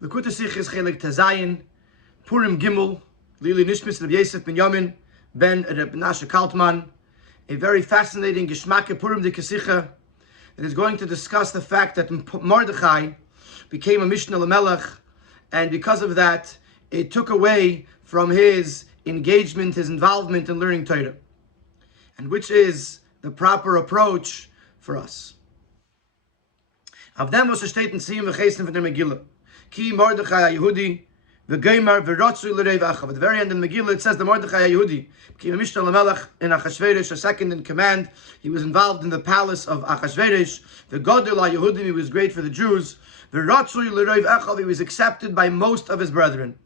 The Kutasich is Chelek Tazayin, Purim Gimel, Lili Nishmis Rabbi Yosef ben Yamin, ben Reb Menashe Kaltman, a very fascinating Geshmake Purim de Kesicha that is going to discuss the fact that Mordechai became a Mishnah Lamelech, and because of that, it took away from his engagement, his involvement in learning Torah, and which is the proper approach for us. Auf dem, was steht in Siyum v'chesim von der Megillah, Ki Mordechai Yehudi, v'geimer v'rotzu l'reiv achav. At the very end of the Megillah, it says the Mordechai Yehudi became a Mishnah Lamelech in Achashverosh, a second in command. He was involved in the palace of Achashverosh. The Godel Yehudim, he was great for the Jews. V'rotzu l'reiv achav, he was accepted by most of his brethren.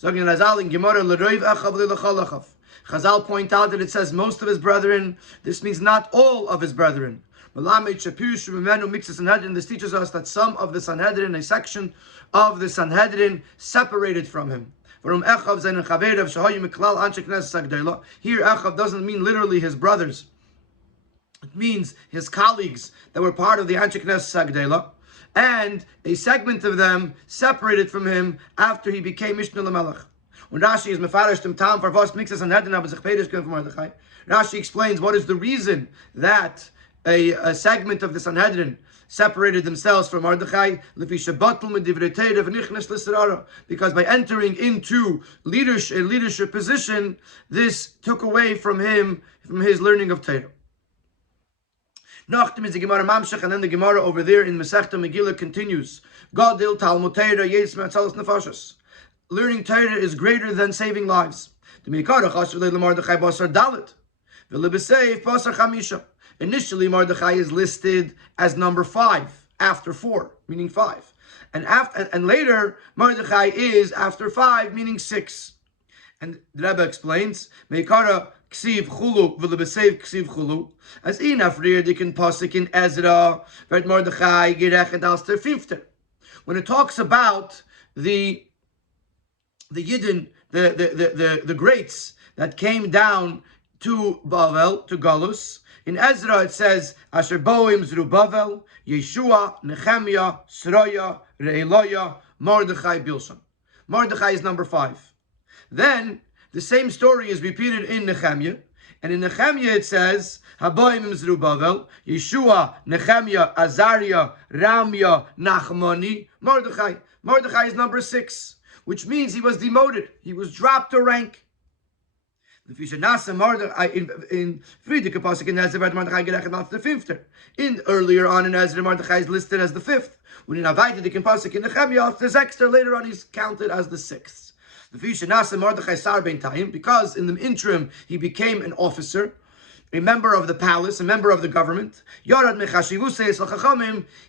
Zogin Razal in Gemara l'reiv achav l'lachal achav. Chazal point out that it says most of his brethren. This means not all of his brethren. This teaches us that some of the Sanhedrin, a section of the Sanhedrin, separated from him. Here, Echav doesn't mean literally his brothers. It means his colleagues that were part of the Anshe Knesset Sagdela, and a segment of them separated from him after he became Mishnah Lamelech. When Rashi is mefarish im Tam farvos mixes Sanhedrin aber sich peidish from Mordechai, Rashi explains what is the reason that a segment of the Sanhedrin separated themselves from Mordechai, because by entering into a leadership position, this took away from him, from his learning of Torah. Nachtem is the Gemara Mamshech, and then the Gemara over there in Masechta Megillah continues. Godil Talmud Torah yes matzalas nefashos. Learning Torah is greater than saving lives. Initially, Mordechai is listed as number 5 after 4, meaning 5, and later Mordechai is after 5, meaning 6. And the Rabbi explains, "Meikara ksiv chulu v'lebesev ksiv chulu." As inafrir dikin pasuk in Ezra, v'et Mordechai gerechnet als der Fünfter. When it talks about the Yidden, the greats that came down to Bavel, to Galus. In Ezra it says, Asher Boim Zerubbabel, Yeshua, Nehemiah, Sroya, Re'eloya, Mordechai, Bilshan. Mordechai is number 5. Then the same story is repeated in Nehemiah, and in Nehemiah it says, Haboim Zerubbabel, Yeshua, Nehemiah, Azariah, Ramia, Nachmani, Mordechai. Mordechai is number 6, which means he was demoted. He was dropped a rank. In earlier on in Ezra, Mordechai is listed as the 5th. When in Avaita the pasuk in Nehemiah, the Zexter, later on he's counted as the 6th. Because in the interim he became an officer, a member of the palace, a member of the government.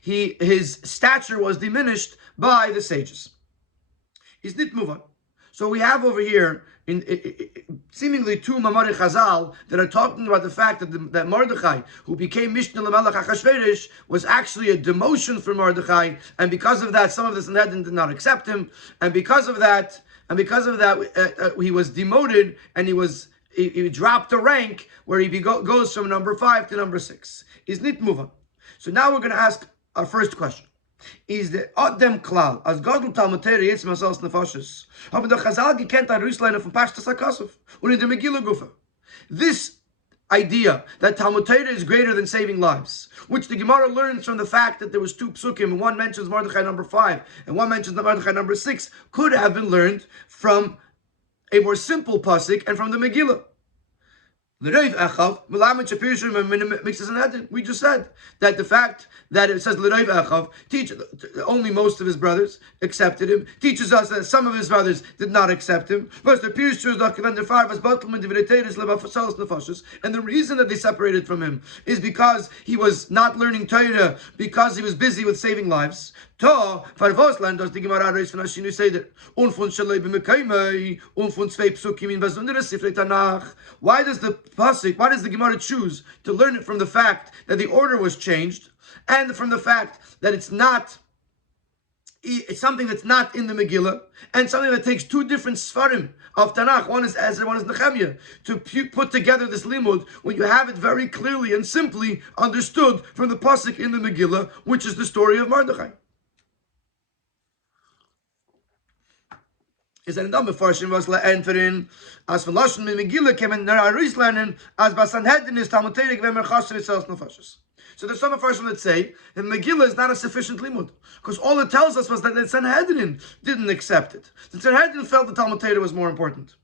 His stature was diminished by the sages. Is nit move on. So we have over here seemingly 2 Mamari Chazal that are talking about the fact that Mordechai, who became Mishnah Lamelech Achashverosh, was actually a demotion for Mordechai, and because of that, some of the Sanhedrin did not accept him, and because of that, he was demoted, and he dropped a rank where he goes from number 5 to number 6. Is nit move on. So now we're going to ask our first question. Is the Adem Klal as Godel Talmud Torah jetzt masals nefashos haben der Chazal gekent a Rusleiner von Pashtas HaKosov und in der Megillah Gufa. This idea that Talmud Torah is greater than saving lives, which the Gemara learns from the fact that there was 2 psukim, and one mentions Mordechai number 5 and one mentions Mordechai number 6, could have been learned from a more simple pasuk and from the Megillah. We just said that the fact that it says L'reiv Echav, only most of his brothers accepted him, teaches us that some of his brothers did not accept him. And the reason that they separated from him is because he was not learning Torah, because he was busy with saving lives. Why does the Gemara choose to learn it from the fact that the order was changed, and from the fact that it's something that's not in the Megillah, and something that takes 2 different Sfarim of Tanakh, one is Ezra, one is Nehemiah, to put together this limud, when you have it very clearly and simply understood from the pasuk in the Megillah, which is the story of Mordechai. is that in Dame Farshim was entering as von Lashon mit Megillah came in der Aris lernen as Basanhedin is Talmud Torah when Merchasher itself nefashos. So there's some Farshim that say that Megillah is not a sufficient limud because all it tells us was that the Sanhedrin didn't accept it. The Sanhedrin felt the Talmud Torah was more important.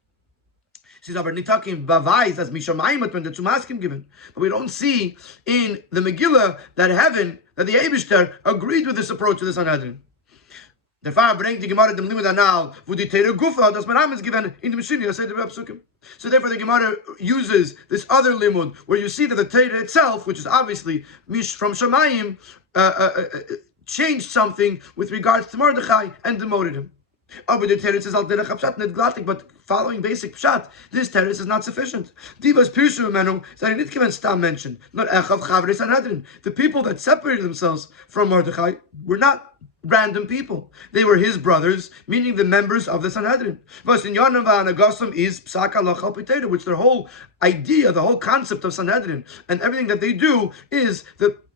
She's aber nicht talking Bavais as Mishamayim when the Tumaskim given, but we don't see in the Megillah that heaven, that the Eibishter agreed with this approach to the Sanhedrin. Der Pfarrer bringt die Gemara dem Limud Anal, wo die Teire Gufa, das Maram is given in the Meshini, I say the Psukim. So therefore the Gemara uses this other Limud, where you see that the Teire itself, which is obviously from Shamayim, changed something with regards to Mordechai and demoted him. But the Teretz is al derech pshat net glatik, but following basic pshat, this Teretz is not sufficient. Divas pirshu menu that it can stam mentioned, not echav chavre Sanhedrin. The people that separated themselves from Mordechai were not random people. They were his brothers, meaning the members of the Sanhedrin. Which their whole idea, the whole concept of Sanhedrin, and everything that they do is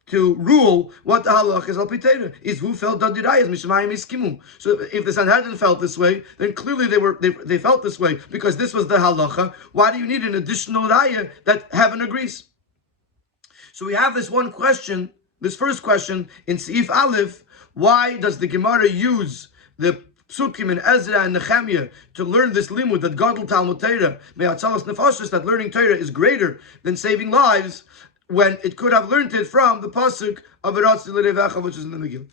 to rule what the halach is al pitera. Is who felt dadirayas mishamayim iskimu. So if the Sanhedrin felt this way, then clearly they felt this way because this was the halacha. Why do you need an additional raya that heaven agrees? So we have this one question, this first question in Seif Aleph. Why does the Gemara use the Psukim in Ezra and Nehemiah to learn this limud that Gadol Talmud Torah, me'atzalas nefashos, that learning Torah is greater than saving lives, when it could have learned it from the pasuk of Eratzi l'Revecha, which is in the Megillah?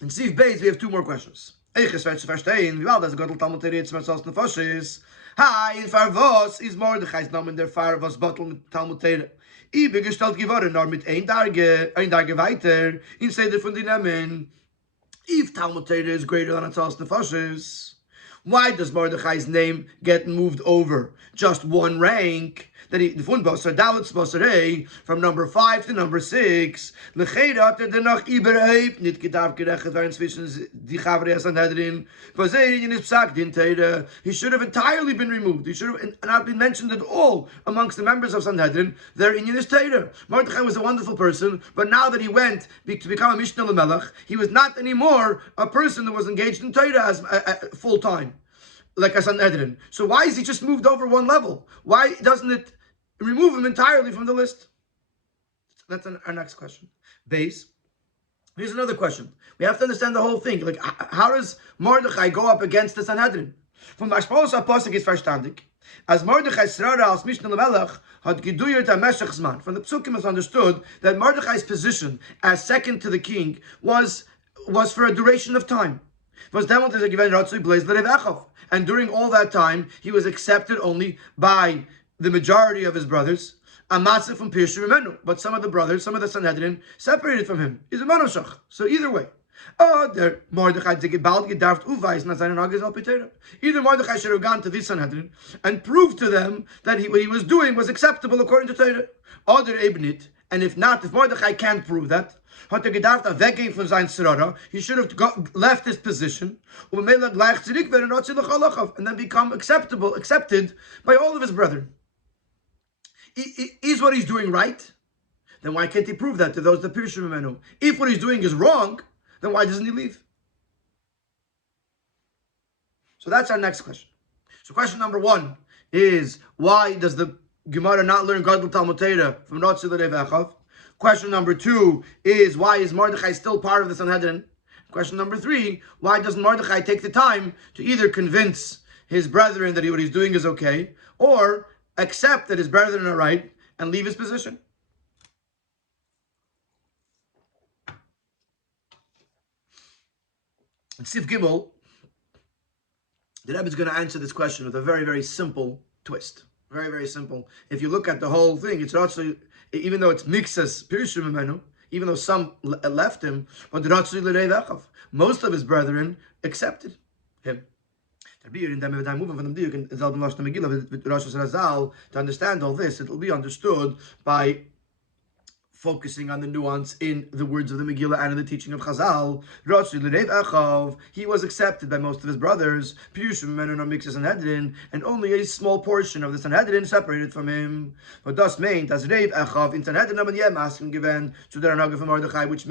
In Seif Beis, we have two more questions. Eiches wird zu verstehen, wie das Gadol Talmud Torah jetzt mit Atzas nefashos. Hi, in Farvos is Mordechai's Namen der Farvos Batel Talmud Torah. I bin gestellt geworden, nur mit ein Tage weiter, in Seder von den Namen. If Talmud Torah is greater than Atzas nefashos, why does Mordechai's name get moved over just one rank? That he from number 5 to number 6. He should have entirely been removed. He should have not been mentioned at all amongst the members of Sanhedrin. Their inyan is Torah. Mordechai was a wonderful person, but now that he went to become a Mishnah L'Melech, he was not anymore a person that was engaged in Torah as full time, like a Sanhedrin. So why is he just moved over one level? Why doesn't it remove him entirely from the list? That's our next question. Base. Here's another question. We have to understand the whole thing. Like, how does Mordechai go up against the Sanhedrin? From Mashpolos HaPosek is verstandig. As Mordechai Srara als Mishnah L'Melech had geduyert HaMeshech Zman. From the Psukim is understood that Mordechai's position as second to the king was for a duration of time. And during all that time, he was accepted only by the majority of his brothers. Amasif from Pirshu Remenu. But some of the brothers, some of the Sanhedrin, separated from him. He's a monoshach. So either way. Either Mordechai should have gone to this Sanhedrin and proved to them that what he was doing was acceptable according to Torah. And if not, if Mordechai can't prove that, he should have left his position and then become accepted by all of his brethren. Is what he's doing right? Then why can't he prove that to those that Pirshu Mimenu? If what he's doing is wrong, then why doesn't he leave? So that's our next question. So question number 1 is, why does the Gemara not learn Gadol Talmud Torah from Ratzi l'Revechav? Question number 2 is, why is Mordechai still part of the Sanhedrin? Question number 3, why doesn't Mordechai take the time to either convince his brethren that what he's doing is okay, or accept that his brethren are right and leave his position? In Sif Gimel, the Rebbe is going to answer this question with a very, very simple twist. Very, very simple. If you look at the whole thing, it's also, even though it's mixas Pirshu Mimenu, even though some left him, but most of his brethren accepted him. To understand all this, it will be understood by focusing on the nuance in the words of the Megillah and in the teaching of Chazal. Rashi l'Reiv Echav, he was accepted by most of his brothers. Piyushim Menun Mixes Sanhedrin, and only a small portion of the Sanhedrin separated from him. But thus meant as Reiv Echav in Sanhedrin Naman Yem Asking given to the Ranag of Mordechai, which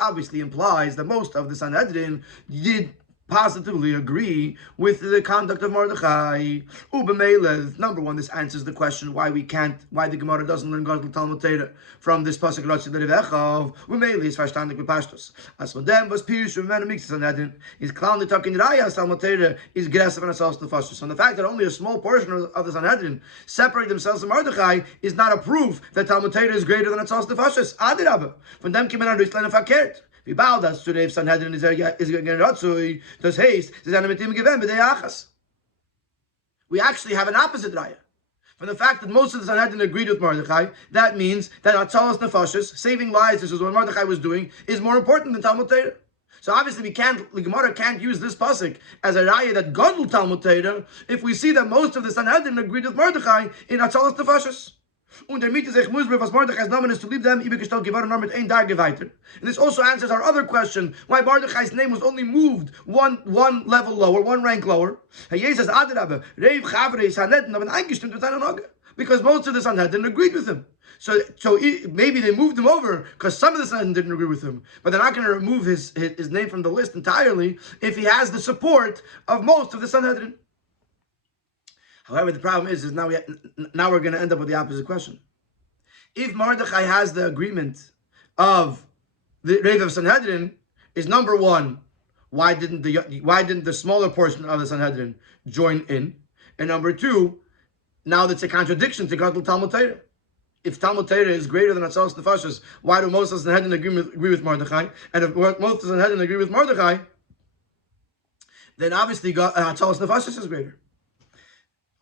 obviously implies that most of the Sanhedrin did positively agree with the conduct of Mordechai. Ubemelech, number one, this answers the question why the Gemara doesn't learn Gadol Talmud Torah from this pasuk Rashi l'Revechav. Ubemelech is verstandig with Pashtus. As for them, was Pirush Menu Mixes Sanhedrin is clowned talking Raya Talmud Torah is aggressive and assaults the Nefashos. So the fact that only a small portion of the Sanhedrin separate themselves from Mordechai is not a proof that Talmud Torah is greater than assaults the Nefashos. Adirabba, von dem kimen an Rishlein verkehrt. Wie bald das zu Reiv Sanhedrin is Ratzui, das heißt, sie sind mit ihm gewähnt, b'dei Achas. We actually have an opposite raya. From the fact that most of the Sanhedrin agreed with Mordechai, that means that Atzalas Nefashos, saving lives, this is what Mordechai was doing, is more important than Talmud Torah. So obviously the Gemara can't use this pasuk as a raya that Gadol Talmud Torah if we see that most of the Sanhedrin agreed with Mordechai in Atzalas Nefashos. Und sich was Mordechai's Namen is to leave them, and this also answers our other question, why Mordechai's name was only moved one level lower, one rank lower. Because most of the Sanhedrin agreed with him. So maybe they moved him over because some of the Sanhedrin didn't agree with him, but they're not going to remove his name from the list entirely if he has the support of most of the Sanhedrin. However, the problem is now we're going to end up with the opposite question. If Mordechai has the agreement of the Reiv of Sanhedrin, is number one, why didn't the smaller portion of the Sanhedrin join in? And number two, now that's a contradiction to Gadol Talmud Torah. If Talmud Torah is greater than Atzalas Nefashos, why do most of the Sanhedrin agree with Mordechai? And if most of the Sanhedrin agree with Mordechai, then obviously Atzalas Nefashos is greater.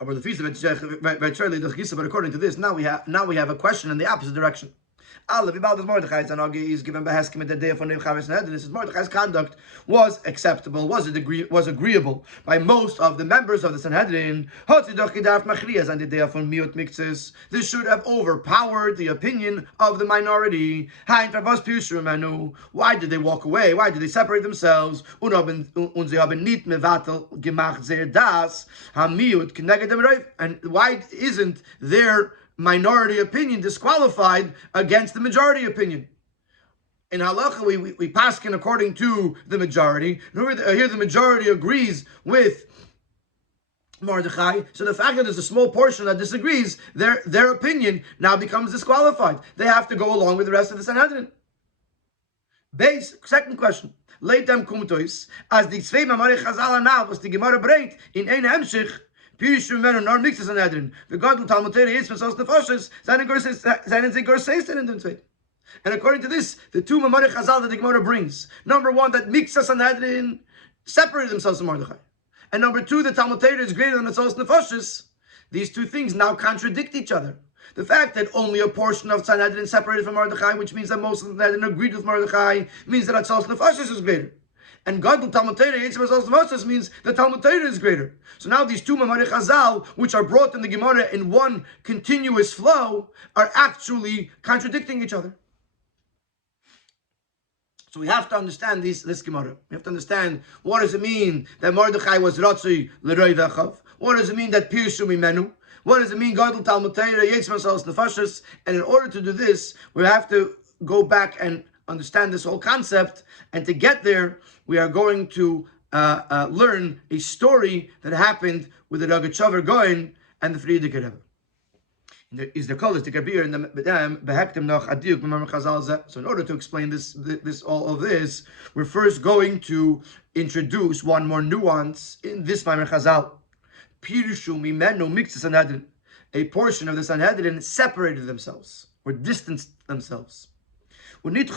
But according to this, now we have a question in the opposite direction. Is given by Heskim the day of This is Mordechai's conduct was acceptable, was agreeable by most of the members of the Sanhedrin. And the day of Miut Mixes, this should have overpowered the opinion of the minority. Why did they walk away? Why did they separate themselves? And why isn't their minority opinion disqualified against the majority opinion? In halacha, we paskin according to the majority. Here the majority agrees with Mordechai. So the fact that there's a small portion that disagrees, their opinion now becomes disqualified. They have to go along with the rest of the Sanhedrin. Second question. Leitem kumtois, as the Tzvei Mamari Chazal now was the Gemara breit in ein Hemshich. And according to this, the two Mamari Chazal that the Gemara brings, number one, that Mixas Sanhedrin separated themselves from Mordechai, and number two, the Talmud Torah is greater than the Atzalas Nefashos. These two things now contradict each other. The fact that only a portion of Sanhedrin separated from Mordechai, which means that most of the Sanhedrin agreed with Mordechai, means that Atzalas Nefashos is greater. And Gadol Talmud Torah means the Talmud Torah is greater. So now these two Mamari Chazal, which are brought in the Gemara in one continuous flow, are actually contradicting each other. So we have to understand this Gemara. We have to understand, what does it mean that Mordechai was Ratzui l'Reiv Echav? What does it mean that Pirshu Mimenu? What does it mean Gadol Talmud Torah Yitzmas Atzalas Nefashos? And in order to do this, we have to go back and understand this whole concept, and to get there, we are going to learn a story that happened with the Rogatchover Goin and the Frierdiker Rebbe. Is the call the Kabir and the behektim noch adiuk b'mamar Chazal zeh. So in order to explain all of this, we're first going to introduce one more nuance in this Mamar Chazal. Pirushu mimenu mixes Sanhedrin. A portion of the Sanhedrin separated themselves or distanced themselves. It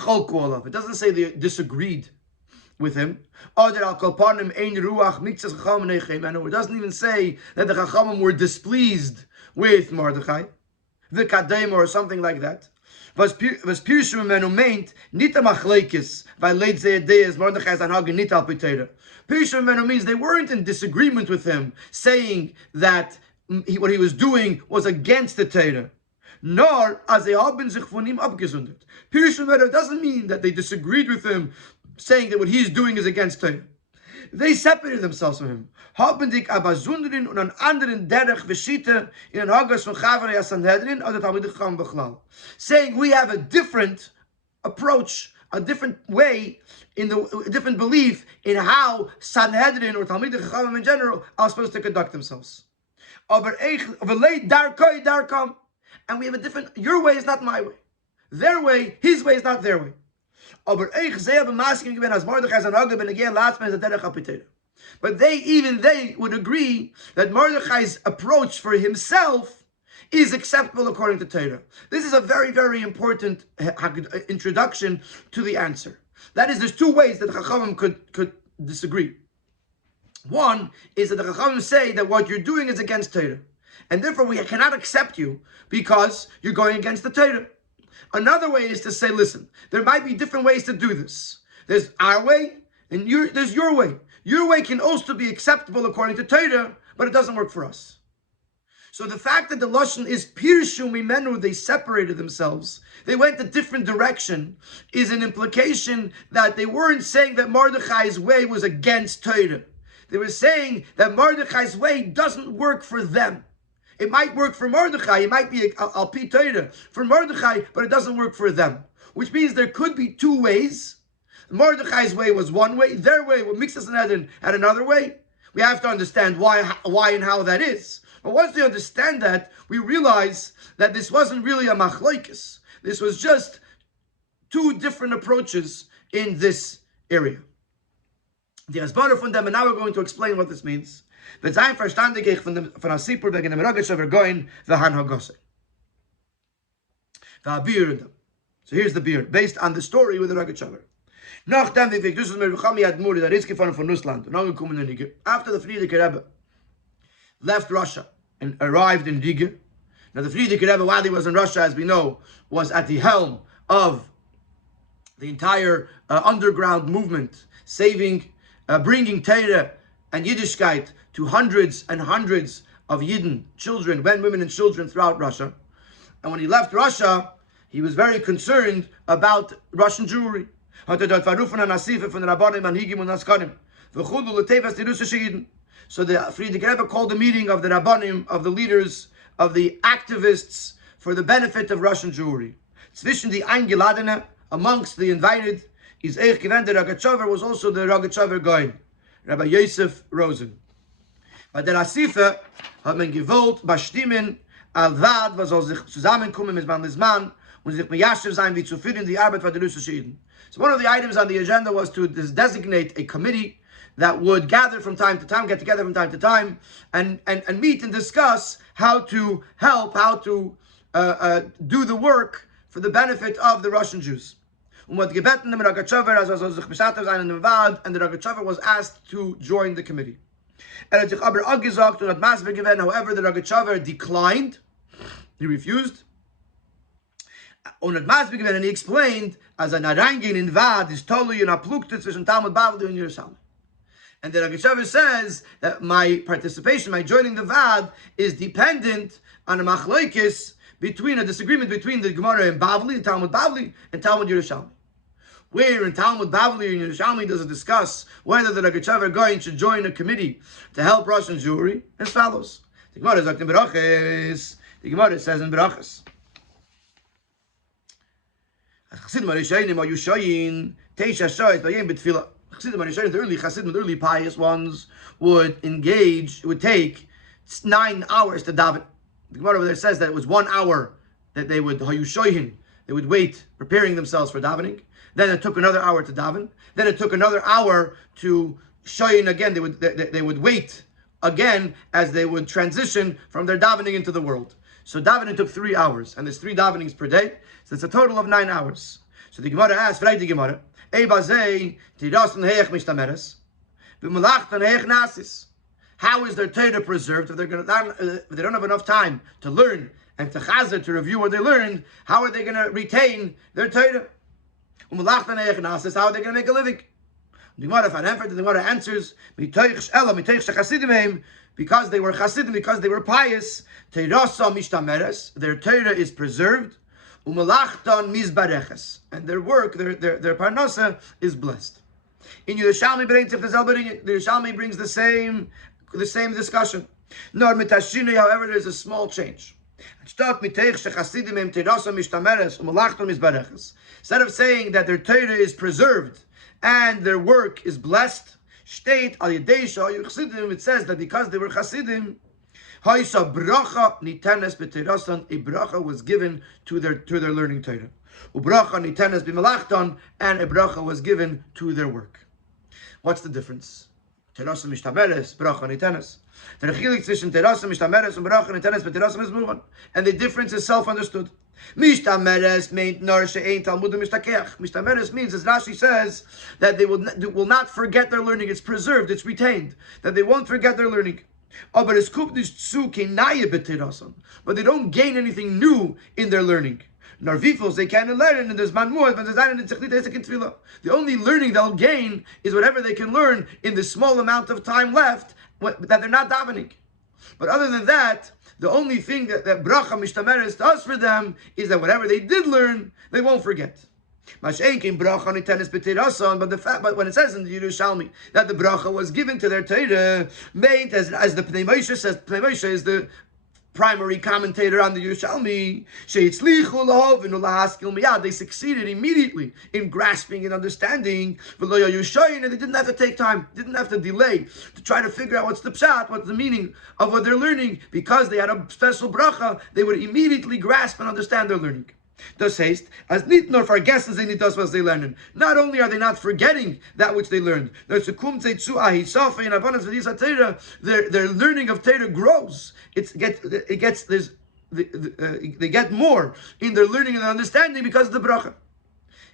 doesn't say they disagreed with him. It doesn't even say that the Chachamim were displeased with Mordechai, the Kadem or something like that. Was Pirshu Menu meint nita machlekes by late Zayadeyas Mordechai's anhagen nita al pitera. Pirshu Menu means they weren't in disagreement with him, saying that what he was doing was against the Torah. nor as they haben sich von ihm abgesondert. Pirush doesn't mean that they disagreed with him, saying that what he's doing is against Torah. They separated themselves from him. Haben dich aber zunderen und an anderen derech v'shita in an Hagas von Gourarie Sanhedrin oder Talmidei Chacham b'chlal. Saying we have a different approach, a different way, a different belief in how Sanhedrin or Talmidei Chacham in general are supposed to conduct themselves. Aber v'lei darkoi darkam. And we have a different, your way is not my way. Their way, his way is not their way. But they, even they would agree that Mordechai's approach for himself is acceptable according to Torah. This is a very, very important introduction to the answer. That is, there's two ways that the Chachamim could disagree. One is that the Chachamim say that what you're doing is against Torah, and therefore we cannot accept you because you're going against the Torah. Another way is to say, listen, there might be different ways to do this. There's our way, and there's your way. Your way can also be acceptable according to Torah, but it doesn't work for us. So the fact that the Lashon is Pirshu Mimenu, they separated themselves, they went a different direction, is an implication that they weren't saying that Mordechai's way was against Torah. They were saying that Mordechai's way doesn't work for them. It might work for Mordechai, it might be al pi Torah for Mordechai, but it doesn't work for them. Which means there could be two ways. Mordechai's way was one way, their way, what Mixas and Eden, had another way. We have to understand why and how that is. But once we understand that, we realize that this wasn't really a machlokes. This was just two different approaches in this area. The Asbara from them, and now we're going to explain what this means. So here's the beer, based on the story with the Rogatchover. After the Frierdiker Rebbe left Russia and arrived in Riga, now the Frierdiker Rebbe, while he was in Russia, as we know, was at the helm of the entire underground movement, bringing Torah and Yiddishkeit to hundreds and hundreds of Yidden, children, men, women, and children throughout Russia. And when he left Russia, he was very concerned about Russian Jewry. So the Frierdiker Rebbe called a meeting of the Rabbanim, of the leaders, of the activists, for the benefit of Russian Jewry. Amongst the invited, the Rogatchover was also the Rogatchover Goin, Rabbi Yosef Rosen. Bei der Asife hat man gewollt bestimmen, Al-Vad, was soll sich zusammenkommen mit man Lisman und sich meyashev sein, wie zu führen die Arbeit von der russischen Juden. So one of the items on the agenda was to designate a committee that would gather from time to time, get together from time to time, and meet and discuss how to help, how to do the work for the benefit of the Russian Jews. And the Rogatchover was asked to join the committee. However, the Rogatchover declined. He refused. And he explained, as an Arangin in Vad is totally in Aplukte zwischen Talmud Bavli and Yerushalmi. And the Rogatchover says that my participation, my joining the Vad, is dependent on a machlokes, between a disagreement between the Gemara and Bavli, the Talmud Bavli, and Talmud Yerushalmi. Where in Talmud Bavli and Yerushalmi does it discuss whether the Rogatchover Goin should join a committee to help Russian Jewry as follows. The Gemara says in Berachos. The Gemara says in Berachos. Chassidim Arishonim are Yushayin Teisha Shoyt Bayim B'Tfilah. Chassidim Arishonim, the early Chassidim, the early pious ones, would take 9 hours to daven. The Gemara over there says that it was 1 hour that they would Hayushoyin. They would wait, preparing themselves for davening. Then it took another hour to daven. Then it took another hour to shoyin again. They would wait again as they would transition from their davening into the world. So davening took 3 hours, and there's 3 davenings per day. So it's a total of 9 hours. So the Gemara asks, "Freit die Gemara, Eibazei tirasun heich mishtameres, v'malachtan heich nasis." How is their Torah preserved if they don't have enough time to learn and to chazer, to review what they learned? How are they going to retain their Torah? How are they going to make a living? The Gemara answers, because they were Chasidim, because they were pious, their Torah is preserved, and their work, their parnasa is blessed. In Yerushalmi, the Yerushalmi brings the same discussion. However, there's a small change. Instead of saying that their Torah is preserved and their work is blessed, it says that because they were Chasidim, a bracha was given to their learning Torah. And a bracha was given to their work. What's the difference? Terasa mishtameres, bracha nitenes. And the difference is self-understood. Mishtameres means, as Rashi says, that they will not forget their learning. It's preserved, it's retained, that they won't forget their learning. But they don't gain anything new in their learning. Narvifos, they can learn, and there's manmuad, but the only learning they'll gain is whatever they can learn in the small amount of time left that they're not davening. But other than that, the only thing that bracha mishtameres does for them is that whatever they did learn, they won't forget. But when it says in the Yerushalmi that the bracha was given to their Torah, made as the Pnei Moshe says, Pnei Moshe is the primary commentator on the Yerushalmi, they succeeded immediately in grasping and understanding, and they didn't have to take time, didn't have to delay to try to figure out what's the pshat, what's the meaning of what they're learning. Because they had a special bracha, they would immediately grasp and understand their learning. Das heißt, as nicht nur vergessen sie nicht das, was they lernen. Not only are they not forgetting that which they learned, their learning of Torah grows. They get more in their learning and understanding because of the bracha.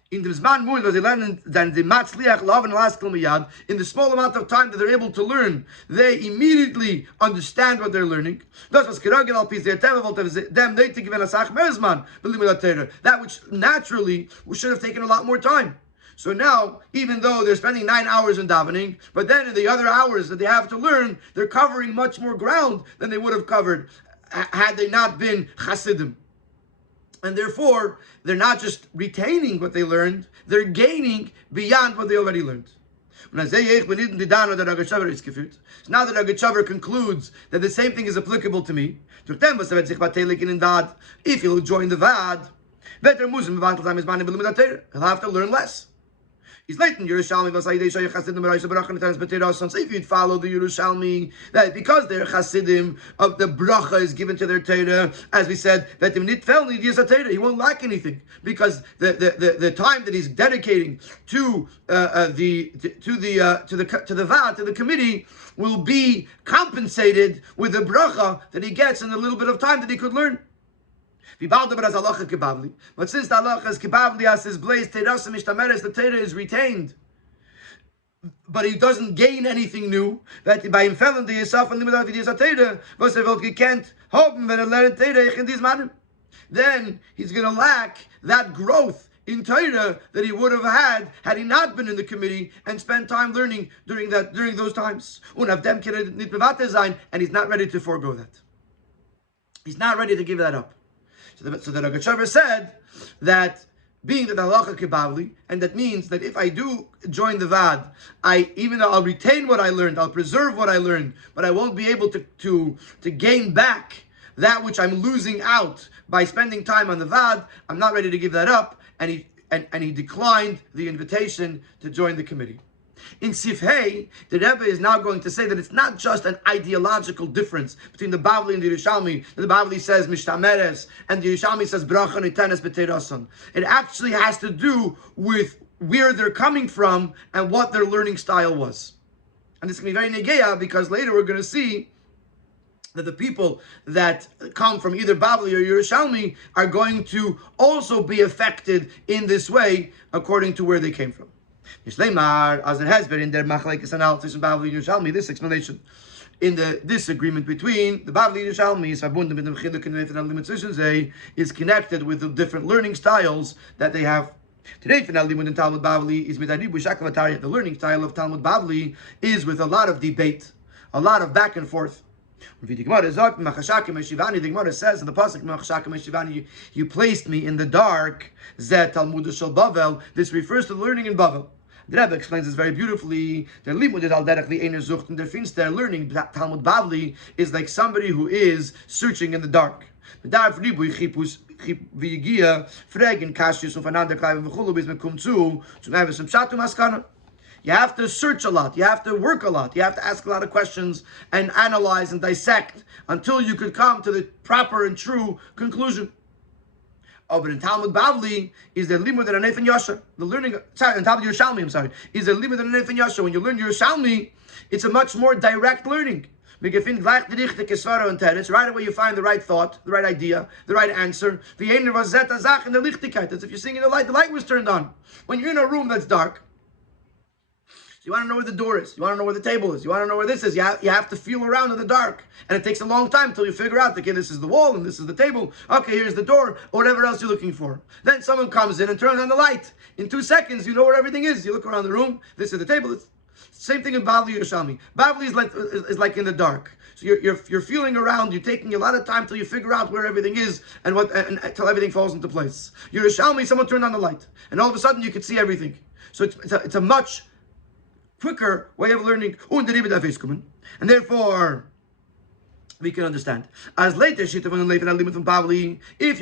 In the Zman Mu'in, was they learn than the Matzliach Lav and Laskal Miyad, in the small amount of time that they're able to learn, they immediately understand what they're learning. That which naturally should have taken a lot more time. So now, even though they're spending 9 hours in davening, but then in the other hours that they have to learn, they're covering much more ground than they would have covered had they not been Chasidim. And therefore, they're not just retaining what they learned, they're gaining beyond what they already learned. So now that Ragachover concludes that the same thing is applicable to me, if you'll join the Vad, he'll have to learn less. He's late in Yerushalmi. So if you'd follow the Yerushalmi, that because they're Chasidim, of the bracha is given to their Torah, as we said, that he won't lack anything because the time that he's dedicating to the Vad, to the committee, will be compensated with the bracha that he gets in the little bit of time that he could learn. But since the halacha is kibavli as his blaze, the Torah is retained, but he doesn't gain anything new. That by him fell into Yisaf and limud of Torah, he can't hope when learn Torah in these manim. Then he's going to lack that growth in Torah that he would have had he not been in the committee and spent time learning during those times. And he's not ready to forego that. He's not ready to give that up. So the Ragachover said that being that the halacha kibavli, and that means that if I do join the Vad, even though I'll retain what I learned, I'll preserve what I learned, but I won't be able to gain back that which I'm losing out by spending time on the Vad. I'm not ready to give that up, and he declined the invitation to join the committee. In Sif Hey, the Rebbe is now going to say that it's not just an ideological difference between the Bavli and the Yerushalmi. The Bavli says Mishtameres and the Yerushalmi says Bracha Nitenes B'Teirasan. It actually has to do with where they're coming from and what their learning style was. And this can be very negeya because later we're going to see that the people that come from either Bavli or Yerushalmi are going to also be affected in this way according to where they came from. As it has been in their machlekes analysis of Bavli and Yerushalmi, this explanation in the disagreement between the Bavli and Yerushalmi is connected with the different learning styles that they have. Today, finally, when Talmud Bavli is midaribu shakavatari, the learning style of Talmud Bavli is with a lot of debate, a lot of back and forth. The Gemara says in the pasuk, you placed me in the dark. Zet Talmud Shel Bavel. This refers to learning in Bavel. The Rebbe explains this very beautifully. Their learning Talmud Bavli is like somebody who is searching in the dark. You have to search a lot, you have to work a lot, you have to ask a lot of questions and analyze and dissect until you could come to the proper and true conclusion. Oh, but in Talmud Bavli is the limud and anef and yasha. The learning, sorry, in Talmud Yerushalmi, is the limud and anef and yasha. When you learn Yerushalmi, it's a much more direct learning. Right away you find the right thought, the right idea, the right answer. That's if you're seeing in the light was turned on. When you're in a room that's dark, you want to know where the door is. You want to know where the table is. You want to know where this is. You have to feel around in the dark. And it takes a long time until you figure out, okay, this is the wall and this is the table. Okay, here's the door or whatever else you're looking for. Then someone comes in and turns on the light. In 2 seconds, you know where everything is. You look around the room. This is the table. It's same thing in Bavli Yerushalmi. Bavli is like in the dark. So you're feeling around. You're taking a lot of time till you figure out where everything is and until everything falls into place. Yerushalmi, someone turned on the light. And all of a sudden you can see everything. So it's a much quicker way of learning, and therefore we can understand. As later, if you're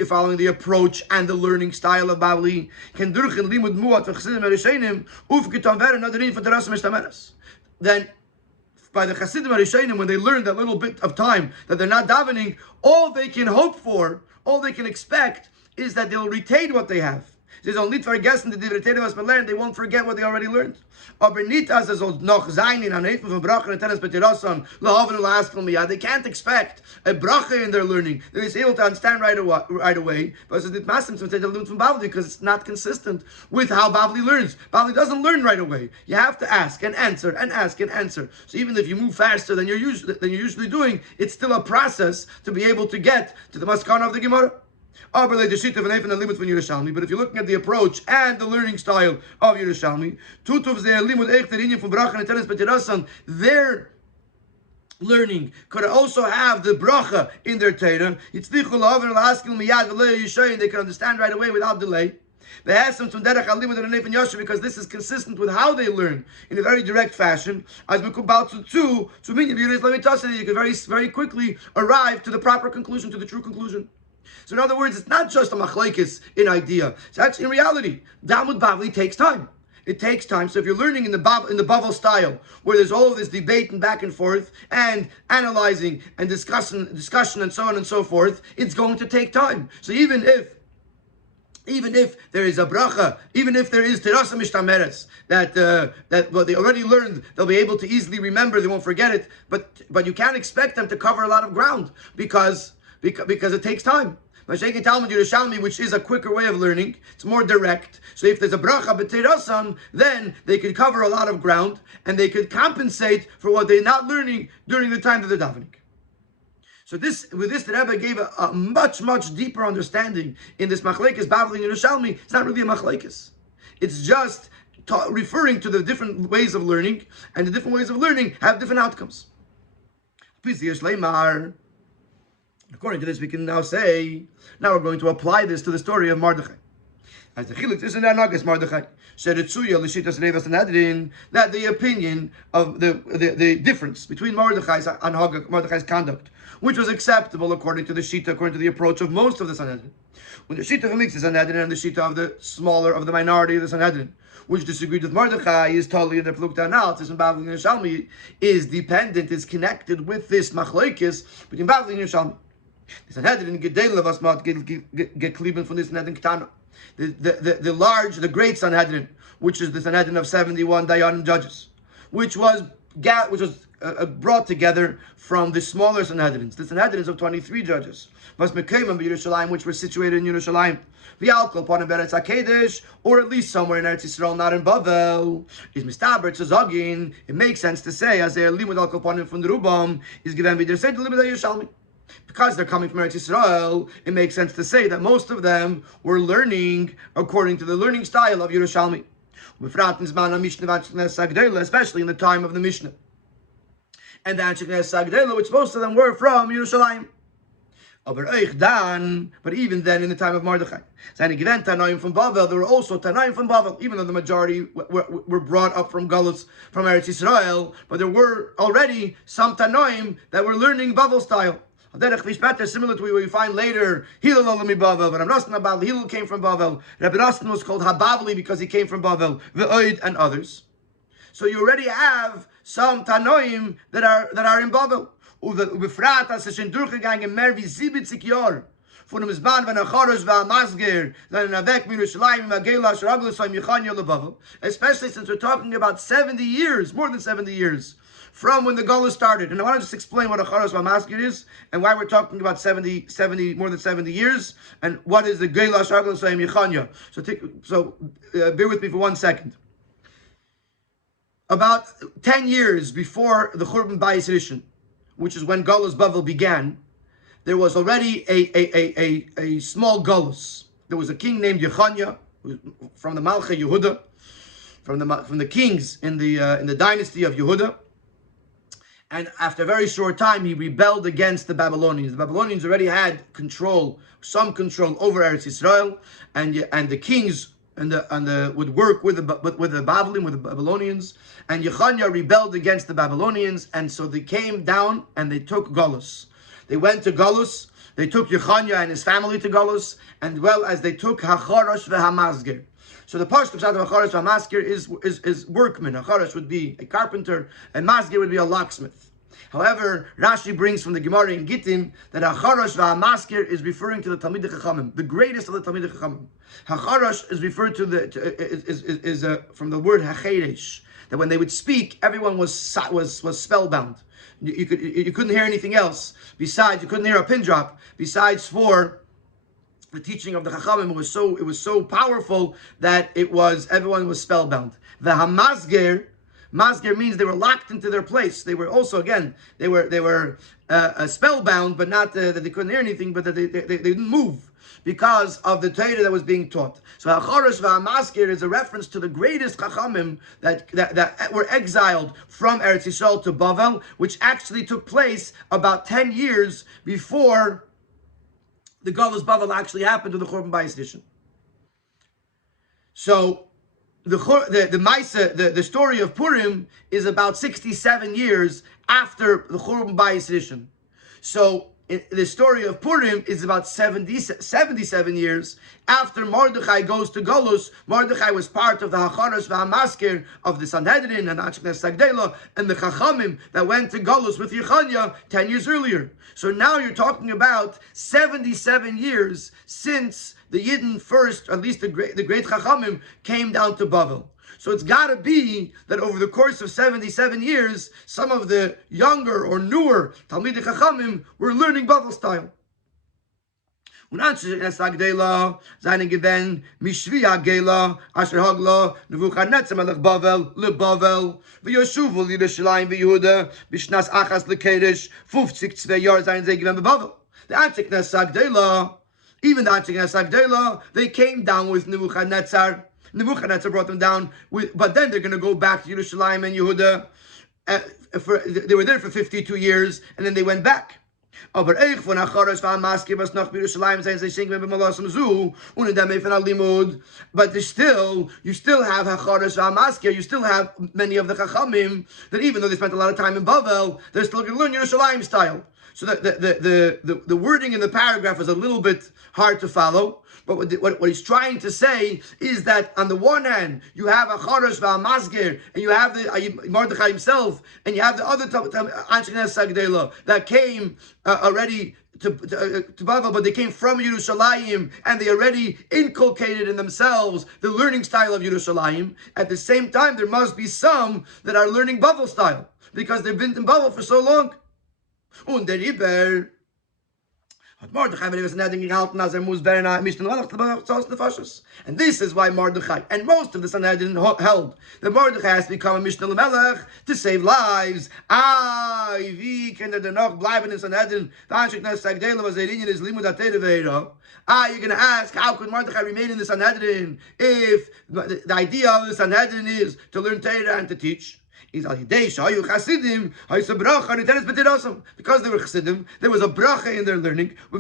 following the approach and the learning style of Bavli, then by the Chassidim Arishonim, when they learn that little bit of time that they're not davening, all they can hope for, all they can expect, is that they'll retain what they have. They won't forget what they already learned. They can't expect a bracha in their learning. They're able to understand right away. Because it's not consistent with how Bavli learns. Bavli doesn't learn right away. You have to ask and answer and ask and answer. So even if you move faster than you're usually doing, it's still a process to be able to get to the maskana of the Gemara. But if you're looking at the approach and the learning style of Yerushalmi, their learning could also have the bracha in their Torah. They can understand right away without delay. Because this is consistent with how they learn in a very direct fashion. As you can very, very quickly arrive to the proper conclusion, to the true conclusion. So in other words, it's not just a machlekes in idea. It's actually in reality. Talmud Bavli takes time. It takes time. So if you're learning in the Bavel style, where there's all of this debate and back and forth, and analyzing and discussion and so on and so forth, it's going to take time. So even if there is a bracha, even if there is terasa mishtameres, that what they already learned, they'll be able to easily remember, they won't forget it, but you can't expect them to cover a lot of ground because it takes time. Mashaykin Talmud Yerushalmi, which is a quicker way of learning, it's more direct. So if there's a bracha b'teirasan, then they could cover a lot of ground and they could compensate for what they're not learning during the time that they're davening. So with this, the Rebbe gave a much, much deeper understanding in this machlekes Bavli and Yerushalmi. It's not really a machlekes. It's just referring to the different ways of learning, and the different ways of learning have different outcomes. According to this, we can now say, now we're going to apply this to the story of Mordechai. As the Chelek is in Nagas Mordechai, said that the opinion of the difference between Mordechai's conduct, which was acceptable according to the Shita, according to the approach of most of the Sanhedrin. When the Shita of a mixed Sanhedrin and the Shita of the minority of the Sanhedrin, which disagreed with Mordechai, is totally in the Plukta analysis, and Bavli and Yerushalmi is connected with this machlokes between Bavli and Yerushalmi. The Sanhedrin Gedele was not geklieben from this Sanhedrin Ketana. The great Sanhedrin, which is the Sanhedrin of 71 Dayanim judges, which was brought together from the smaller Sanhedrins, the Sanhedrins of 23 judges, which were situated in Yerushalayim, or at least somewhere in Eretz Yisrael, not in Bavel. Is mistaber tzazagin. It makes sense to say as they are limud al kolponim from the Rubam is given with their said limud Yerushalmi. Because they're coming from Eretz Yisrael, it makes sense to say that most of them were learning according to the learning style of Yerushalmi. Especially in the time of the Mishnah. And the Anshe Knesset Agdela, which most of them were from Yerushalayim. But even then, in the time of Mordechai, there were also Tanaim from Bavel, even though the majority were brought up from Galus, from Eretz Yisrael, but there were already some Tanaim that were learning Bavel style. Similar to what we find later, Hillel Bavel, but Hillel came from Bavel. Rabbi Rastan was called Habavli because he came from Bavel, Ve'oid and others. So you already have some Tanoim that are in Bavel. Ubefrat as es durchgegangen mehr wie 70 Jahre von dem Zman von Acharosh va Masger dann weg mit Yerushalayim und Gela Shragel so Yechanya leBavel, especially since we're talking about 70 years, more than 70 years from when the Gola started. And I want to just explain what Acharosh va Masger is and why we're talking about 70 more than 70 years and what is the Gela Shragel so Yechanya. So bear with me for 1 second. About 10 years before the Churban Bayis Rishon, which is when Galus Bavel began, there was already a small Galus. There was a king named Yechanya, from the Malcha Yehuda, from the kings in the dynasty of Yehuda. And after a very short time, he rebelled against the Babylonians. The Babylonians already had some control over Eretz Yisrael, and the kings would work with the Babylonians, and Yechanya rebelled against the Babylonians, and so they came down and they took Galus. They went to Galus, they took Yechanya and his family to Galus, and well as they took Hacharosh veHamasger. So the Pashto Pshat of Hacharosh veHamasger is workman. Hacharosh would be a carpenter, and Masger would be a locksmith. However, Rashi brings from the Gemara in Gittin that Hacharosh veHamasger is referring to the Talmidei Chachamim, the greatest of the Talmidei Chachamim. Hacharosh is referred to from the word Hacheresh, that when they would speak, everyone was spellbound. You couldn't hear anything else besides. You couldn't hear a pin drop besides for the teaching of the Chachamim. It was so powerful that everyone was spellbound. The Hamasger. Masger means they were locked into their place. They were also, again, they were spellbound, but not that they couldn't hear anything, but that they didn't move because of the Torah that was being taught. So Hacharosh veHamasger is a reference to the greatest Chachamim that were exiled from Eretz Yisrael to Bavel, which actually took place about 10 years before the Galus Bavel actually happened to the Churban Bayis Rishon. So the story of Purim is about 67 years after the Churban Bayis Rishon. So the story of Purim is about 77 years after Mordechai goes to Galus. Mordechai was part of the Hacharosh veHamasger of the Sanhedrin and Anshe Knesset Agdela and the Chachamim that went to Galus with Yechanya 10 years earlier. So now you're talking about 77 years since the Yidden first, at least the great Chachamim, came down to Bavel. So it's got to be that over the course of 77 years, some of the younger or newer Talmidei Chachamim were learning Bavel style. Und Anshe Knesset Agdela, seine Gewen, Mishvi HaGela, Asher Hagla, Nebuchadnezzar Melech Bavel, LeBavel, V'Yoshuvu L'Yerushalayim V'Yehuda, B'Shnas Achas L'Kedesh, 52 Jahre seien sie Gewen Bavel. The Anshe Knesset Agdela, even the Anshe Knesset Agdela, they came down with Nebuchadnezzar. Nebuchadnezzar brought them down, but then they're going to go back to Yerushalayim and Yehuda. They were there for 52 years, and then they went back. But still, you still have Hacharosh veHamasger, you still have many of the Chachamim that even though they spent a lot of time in Bavel, they're still going to learn Yerushalayim style. So the wording in the paragraph is a little bit hard to follow. But what he's trying to say is that on the one hand, you have Hacharosh veHamasger, and you have the Mordechai himself, and you have the other Anshe Knesset Agdela that came already to Bavel, but they came from Yerushalayim, and they already inculcated in themselves the learning style of Yerushalayim. At the same time, there must be some that are learning Bavel style, because they've been in Bavel for so long. Und der Iber, And this is why Mordechai and most of the Sanhedrin held that Mordechai has to become a Mishnah L'Melech to save lives. Wie can there noch bleiben in Sanhedrin? You're going to ask, how could Mordechai remain in the Sanhedrin if the idea of the Sanhedrin is to learn Torah and to teach? Because they were Chassidim, there was a bracha in their learning. The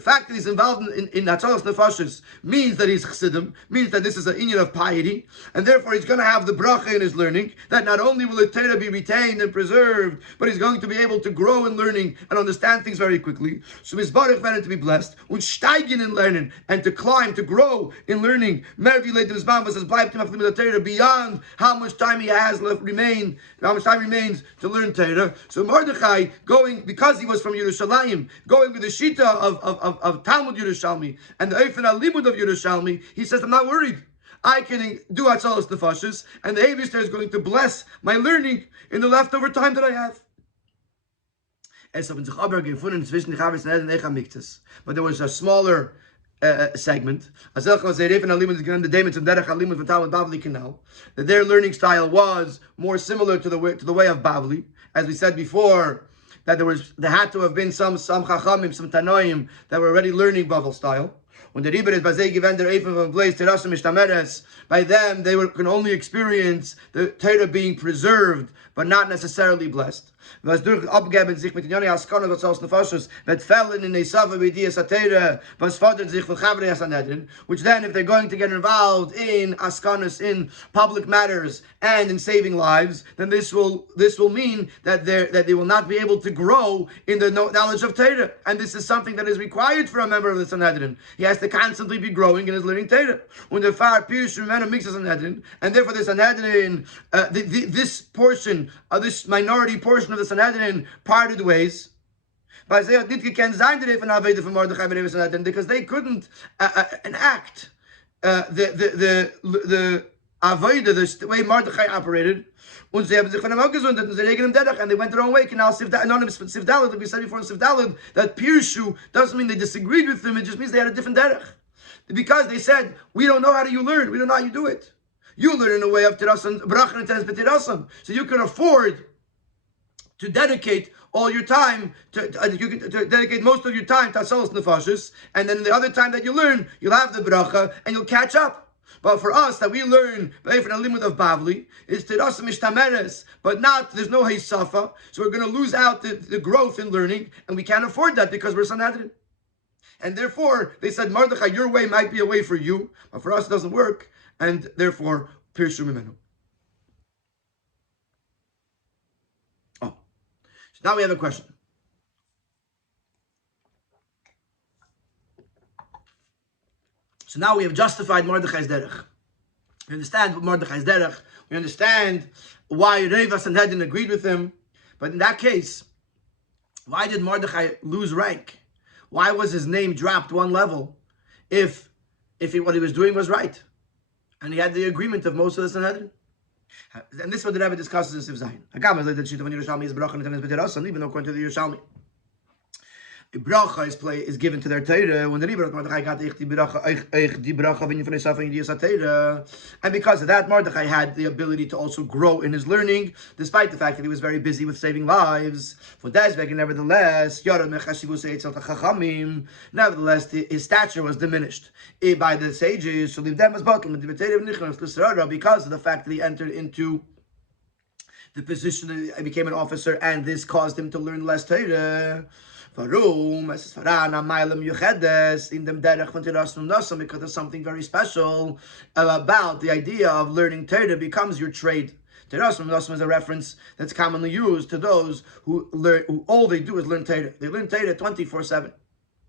fact that he's involved in Hatzalas Nefashos means that he's Chassidim, means that this is an inyan of piety, and therefore he's going to have the bracha in his learning, that not only will the Torah be retained and preserved, but he's going to be able to grow in learning and understand things very quickly. So Mizbarach wanted to be blessed, und steigen in learning, and to climb, to grow in learning, beyond how much time he has left how much time remains to learn Torah. So Mordechai, because he was from Yerushalayim, going with the Shita of Talmud Yerushalmi and the Eifen Alimud of Yerushalmi, he says, I'm not worried. I can do Hatzalas Nefashos, and the Eibishter is going to bless my learning in the leftover time that I have. But there was a smaller segment. That their learning style was more similar to the way of Bavli. As we said before, that there had to have been some Chachamim, some Tanoim that were already learning Bavel style. When the Rebbe is by them they can only experience the Torah being preserved, but not necessarily blessed. Which then, if they're going to get involved in askanas, in public matters, and in saving lives, then this will mean that they will not be able to grow in the knowledge of Torah. And this is something that is required for a member of the Sanhedrin. He has to constantly be growing in his learning Torah. When the far Pirush makes a Sanhedrin, and therefore the Sanhedrin, this portion, this minority portion of the Sanhedrin parted ways. Because they couldn't enact the avodah, the way Mordechai operated. And they went their own way. Like we said before in Sivdalad, that Pirshu doesn't mean they disagreed with him, it just means they had a different derech. Because they said, we don't know how you learn, we don't know how you do it. You learn in a way of Tirasan, Bracha and Teres B'Tirasan. So you can afford to dedicate all your time, you can dedicate most of your time to Hatzalas Nefashos, and then the other time that you learn, you'll have the Bracha, and you'll catch up. But for us, that we learn from a limud of Bavli, is Tirasa Mishtameres, but there's no Heisafa, so we're going to lose out the growth in learning, and we can't afford that because we're Sanhedrin. And therefore, they said, Mordechai, your way might be a way for you, but for us it doesn't work, and therefore, Pirshu Mimenu. Oh, so now we have a question. So now we have justified Mordechai's derech. We understand what Mordechai's derech. We understand why Reva Sanhedrin agreed with him. But in that case, why did Mordechai lose rank? Why was his name dropped one level if what he was doing was right? And he had the agreement of most of the Sanhedrin. And this is what the Rebbe discusses in Siv Zayin. Even though according to the Yerushalmi, the bracha is given to their Torah. When the Rebbe Mordechai got the bracha, and because of that, Mordechai had the ability to also grow in his learning, despite the fact that he was very busy with saving lives. For Dazbek, nevertheless, his stature was diminished by the sages. So because of the fact that he entered into the position, he became an officer, and this caused him to learn less Torah. Because there's something very special about the idea of learning Torah becomes your trade. Terasum is a reference that's commonly used to those who all they do is learn Torah. They learn Torah 24/7,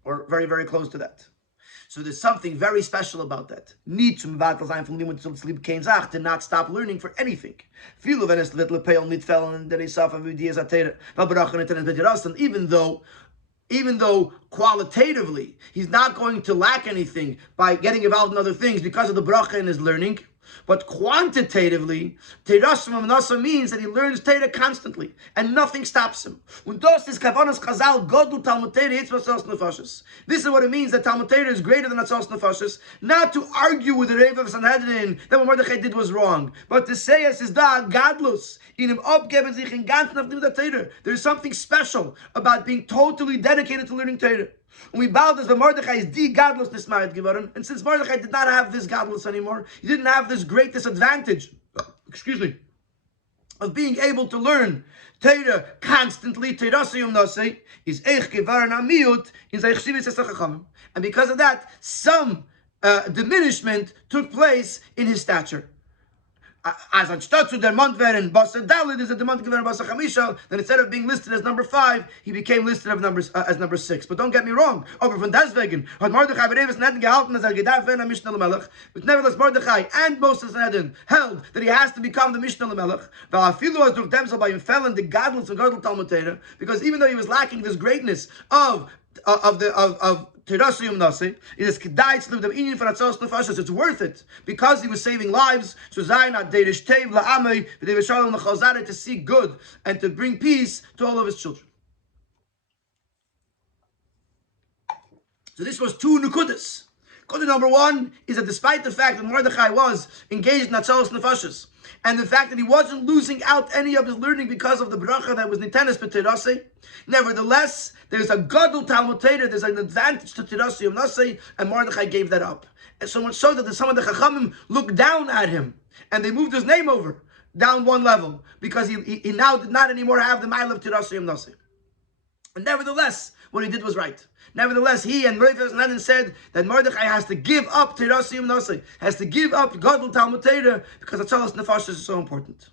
or very, very close to that. So there's something very special about that. To not stop learning for anything. Even though qualitatively he's not going to lack anything by getting involved in other things because of the bracha in his learning, But quantitatively, Teirasim Amnasa means that he learns Torah constantly, and nothing stops him. This is what it means that Talmud Torah is greater than Atzos Nefashis, not to argue with the Rebbe of Sanhedrin that what Mordechai did was wrong, but to say as is da Gadlus, in him abgeben sich in ganzen auf the Torah. There's something special about being totally dedicated to learning Torah. And we bow this, but Mordechai is the godlessness married geworden. And since Mordechai did not have this godless anymore, he didn't have this great disadvantage, of being able to learn Torah constantly. Teirasiyum nasei is eich gevaran amiyut in zeh chshivas esachacham. And because of that, some diminishment took place in his stature. As anstatt zu der Mond wären Basa Dalit is a der Mond gewähren Basa Chamisha, then instead of being listed as number 5, he became listed as number 6. But don't get me wrong, aber von deswegen hat Mordechai Bereves nicht gehalten, as gedarf werden Mishnah L'Melech. But nevertheless, Mordechai and Moses Sanhedrin held that he has to become the Mishnah L'Melech. Weil afilu as durch demsel by him fell in the Gadlus and Gadol Talmud Torah, because even though he was lacking this greatness of Teirasiyum Nasi, it's worth it because he was saving lives. To see good and to bring peace to all of his children. So this was 2 nukudas. Nukuda number 1 is that despite the fact that Mordechai was engaged in Atzalos Nefashos, and the fact that he wasn't losing out any of his learning because of the bracha that was Nitenes B'Teirasei, nevertheless, there's a Gadol Talmud Torah, there's an advantage to Teirasei Nasi, and Mordechai gave that up. And so much so that some of the Chachamim looked down at him, and they moved his name over, down 1 level, because he now did not anymore have the mile of Teirasei Nasi. And nevertheless, what he did was right. Nevertheless, he and Rabbi said that Mordechai has to give up Teirasiyum Nasi, has to give up Gadol Talmud Torah, because Atzalos Nefashos is so important.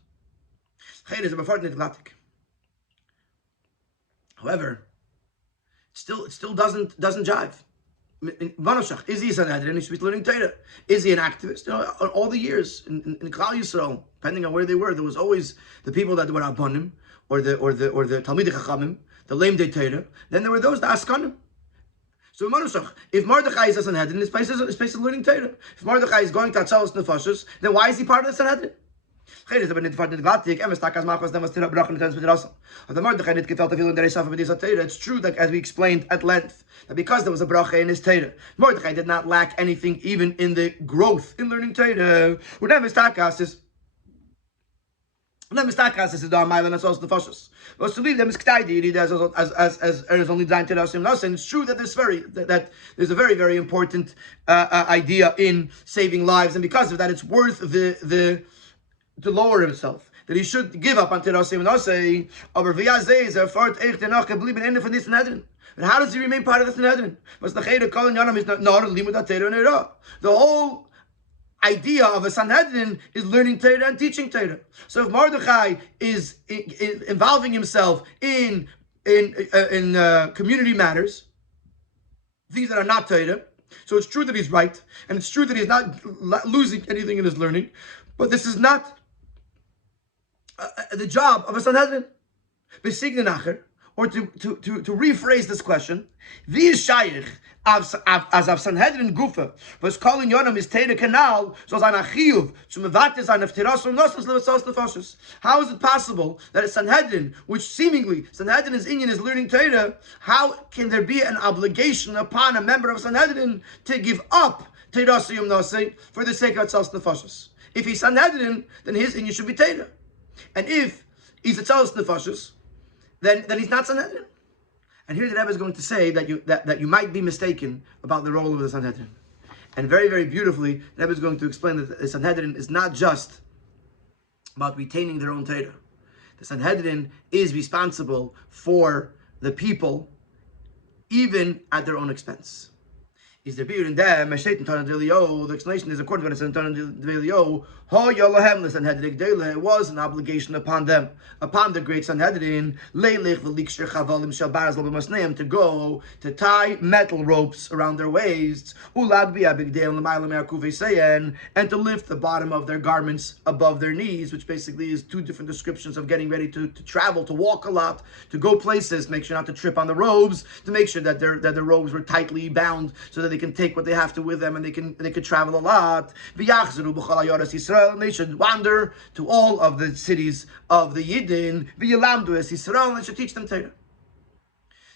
However, it still doesn't jive. Is he a Sanhedrin? He should be learning Torah. Is he an activist? All the years in Klal Yisrael, depending on where they were, there was always the people that were Abanim, or the Talmidei Chachamim, the Lame Day Torah. Then there were those, the Askanim. So if Mordechai is a Sanhedrin, his place is learning Torah. If Mordechai is going to Atzalos Nefashos, then why is he part of the Sanhedrin? It's true that, as we explained at length, that because there was a bracha in his Torah, Mordechai did not lack anything even in the growth in learning Torah. Is the mile as the fascists. Was to leave them is k'taydi as only designed to us. And it's true that there's a very, very important idea in saving lives, and because of that, it's worth to lower himself, that he should give up on Teirasim Nasi. But how does he remain part of the Sanhedrin? The whole idea of a Sanhedrin is learning Torah and teaching Torah. So if Mordechai is involving himself in community matters, things that are not Torah, so it's true that he's right, and it's true that he's not losing anything in his learning, but this is not the job of a Sanhedrin. Or to rephrase this question, these shaykh as of Sanhedrin Gufa was calling Yonam is Teira Kanal, so an achiyuv to mevates an Teirasim Nasi levasos nefashos. How is it possible that a Sanhedrin, which seemingly Sanhedrin is Inyan, is learning Torah, how can there be an obligation upon a member of Sanhedrin to give up Teirasim Nasi for the sake of Atzalos Nefashos? If he's Sanhedrin, then his Inyan should be Torah, and if he's Atzalos Nefashos, then he's not Sanhedrin. And here the Rebbe is going to say that you might be mistaken about the role of the Sanhedrin. And very, very beautifully, the Rebbe is going to explain that the Sanhedrin is not just about retaining their own Torah. The Sanhedrin is responsible for the people, even at their own expense. Is there beer in them? The explanation is according to what it says. It was an obligation upon them, upon the great Sanhedrin, to go to tie metal ropes around their waists, and to lift the bottom of their garments above their knees, which basically is 2 different descriptions of getting ready to travel, to walk a lot, to go places, make sure not to trip on the robes, to make sure that their robes were tightly bound so that they they can take what they have to with them, and they can travel a lot. V'yachzeru b'chol hayoros Yisrael, and they should wander to all of the cities of the Yidden. V'yilamdu es Yisrael, and they should teach them Torah.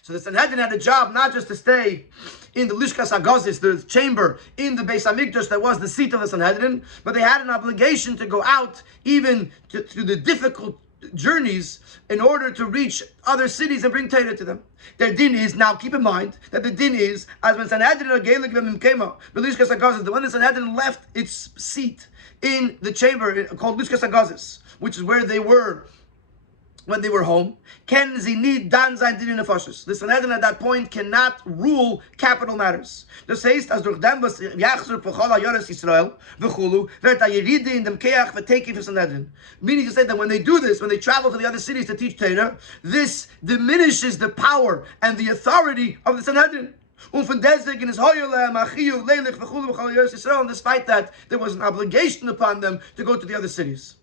So the Sanhedrin had a job not just to stay in the Lishkas Hagazis, the chamber in the Beis Hamikdash that was the seat of the Sanhedrin, but they had an obligation to go out even to the difficult journeys in order to reach other cities and bring Torah to them. Their din is, now keep in mind that the din is, as when Sanhedrin or Gelik V'Mimkema, the Lishkas Hagazis, when the Sanhedrin left its seat in the chamber called Lishkas Hagazis, which is where they were when they were home, Ken Zinid Dan Zain Dinin Nefashos. The Sanhedrin at that point cannot rule capital matters. Das heißt, as durch dem was Yachzur Pochol HaYoros Yisrael v'chulu wird HaYeride in dem Keach v'teiki for Sanhedrin. Meaning to say that when they do this, when they travel to the other cities to teach Torah, this diminishes the power and the authority of the Sanhedrin. And despite that, there was an obligation upon them to go to the other cities.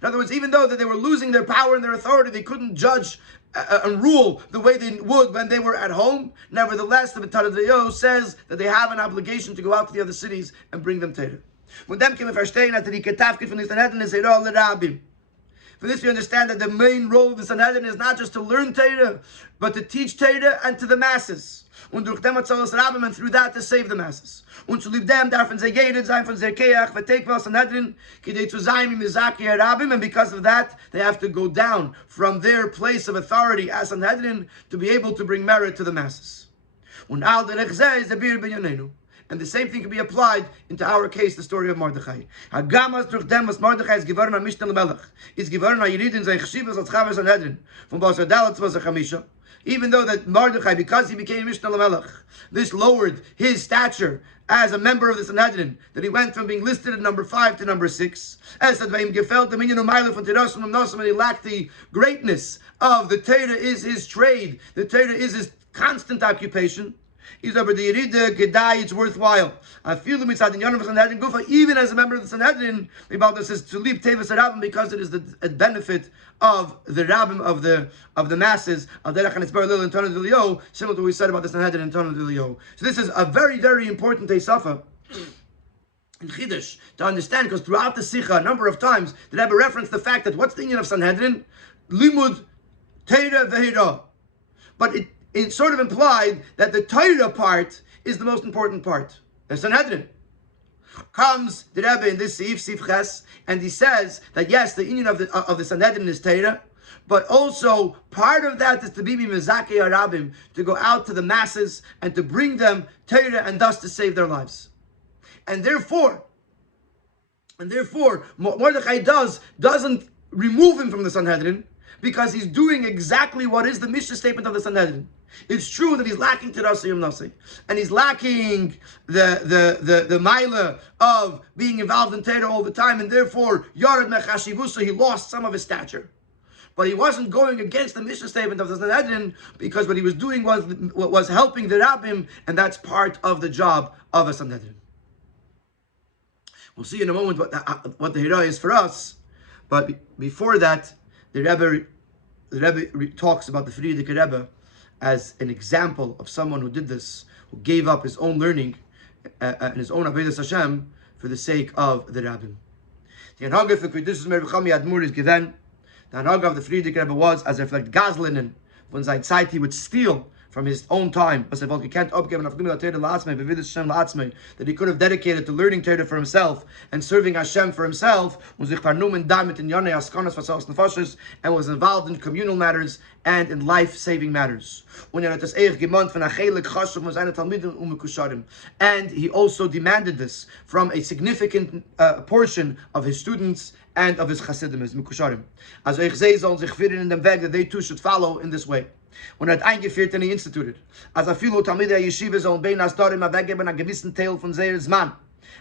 In other words, even though that they were losing their power and their authority, they couldn't judge and rule the way they would when they were at home. Nevertheless, the B'Tarav says that they have an obligation to go out to the other cities and bring them Torah. For this we understand that the main role of the Sanhedrin is not just to learn Torah, but to teach Torah and to the masses. And through that to save the masses. And because of that, they have to go down from their place of authority as Sanhedrin to be able to bring merit to the masses. And the same thing can be applied into our case, the story of Mordechai. Mordechai is given a Mishnah Lemelech. It's given a Yeridin Zay Cheshivas als Chaver Sanhedrin. From Basar Dalet was a Chamisha. Even though that Mordechai, because he became Mishnah Lemelech, this lowered his stature as a member of the Sanhedrin, that he went from being listed at number 5 to number 6. And he lacked the greatness of the Torah is his trade. The Torah is his constant occupation. He's over the Yerida Gedai, it's worthwhile. I feel the mitzad in Yonah Sanhedrin Gufa, even as a member of the Sanhedrin, Rabbi says to leave Tevas Rabbim because it is the benefit of the Rabbim of the masses. Similar to what we said about the Sanhedrin and Tana D'Elio. So this is a very, very important Teisafa in Chiddush to understand, because throughout the Sikha, a number of times, the Rebbe referenced the fact that what's the union of Sanhedrin? Limud Teira Vehira. But it sort of implied that the Torah part is the most important part. The Sanhedrin comes the Rebbe in this Sif Ches, and he says that yes, the union of the Sanhedrin is Torah, but also part of that is to be Mizakei Arabim, to go out to the masses and to bring them Torah and thus to save their lives. And therefore, Mordechai doesn't remove him from the Sanhedrin, because he's doing exactly what is the mission statement of the Sanhedrin. It's true that he's lacking Terasa Yom Nasi, and he's lacking the Maila of being involved in Torah all the time, and therefore Yared Mechashivusa, he lost some of his stature. But he wasn't going against the mission statement of the Sanhedrin, because what he was doing was helping the Rabbim, and that's part of the job of a Sanhedrin. We'll see in a moment what the Hira is for us, but before that, the Rebbe talks about the Frierdiker Rebbe as an example of someone who did this, who gave up his own learning and his own Avodas Hashem for the sake of the Rabbim. The Anhaga for Kedushes Mervachami Admur is given. The Anhaga of the Frierdiker Rebbe was, as reflect Gazlinen, when seine Zeit he would steal from his own time, that he could have dedicated to learning Torah for himself and serving Hashem for himself, and was involved in communal matters and in life-saving matters. And he also demanded this from a significant portion of his students and of his Chassidim, his Mikusharim. As that they too should follow in this way. When er hat eingeführt und instituted. Als viele Talmidei Yeshiva sollen bei nas Dorim weggeben einen gewissen Teil von seines Mann.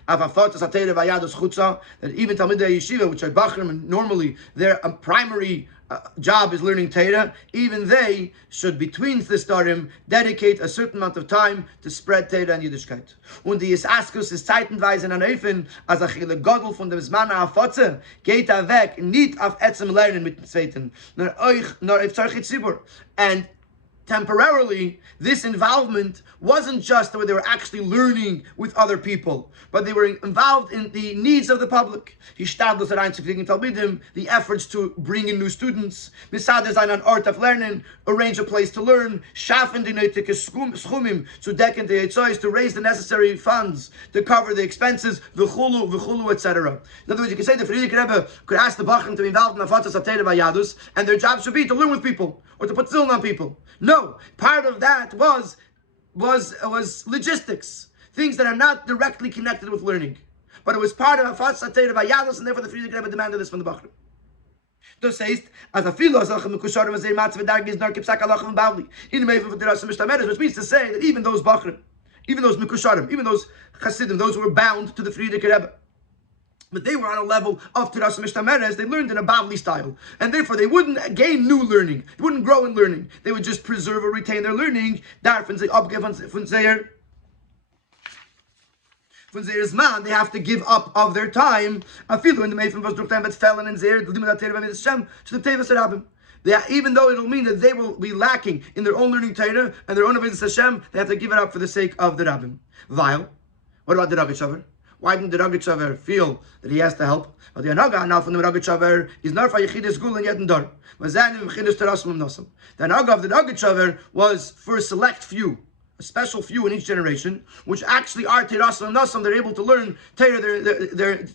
Aber fort das Teile war ja das Chutza, that even Talmidei Yeshiva, which are Bachrim, normally their primary job is learning Torah, even they should, between this Dorim, dedicate a certain amount of time to spread Torah and Yiddishkeit. Und die Askus ist zeitenweise an Eufen, als Achille Godel von dem Zman Afotze, geht weg, nicht auf Etzem lernen mit dem Zweiten, nur auf Zorchit Zibur. And temporarily, this involvement wasn't just where they were actually learning with other people, but they were involved in the needs of the public. The efforts to bring in new students, an art of learning, arrange a place to learn, to raise the necessary funds to cover the expenses, etc. In other words, you can say the Frierdiker Rebbe could ask the Bachrim to be involved in the Afatzas HaTorah Vayadus, and their job should be to learn with people or to put ziln on people. No, part of that was logistics, things that are not directly connected with learning, but it was part of Afatzas HaTorah Vayadus, and therefore the Frierdiker Rebbe demanded this from the Bachrim. Das heißt, as a filo as achem kusharim as matz v'darg is nar kipsak alachem bavli in meifen v'teras mishtameres, which means to say that even those Bachrim, even those mikusharim, even those Hasidim, those who were bound to the Frierdiker Rebbe, but they were on a level of Teras Mishtameres, they learned in a Bavli style. And therefore they wouldn't gain new learning. They wouldn't grow in learning. They would just preserve or retain their learning. Von their Zman, they have to give up of their time. Even though it'll mean that they will be lacking in their own learning Torah and their own avodas Hashem, they have to give it up for the sake of the Rabbim. What about the Rogatchover? Why didn't the Rogatchover feel that he has to help? But the Anaga now from the Rogatchover is not for Yechidus Gul and Yedin Dor. The Anaga of the Rogatchover was for a select few, a special few in each generation, which actually are Terasim and Nasam. They're able to learn Torah.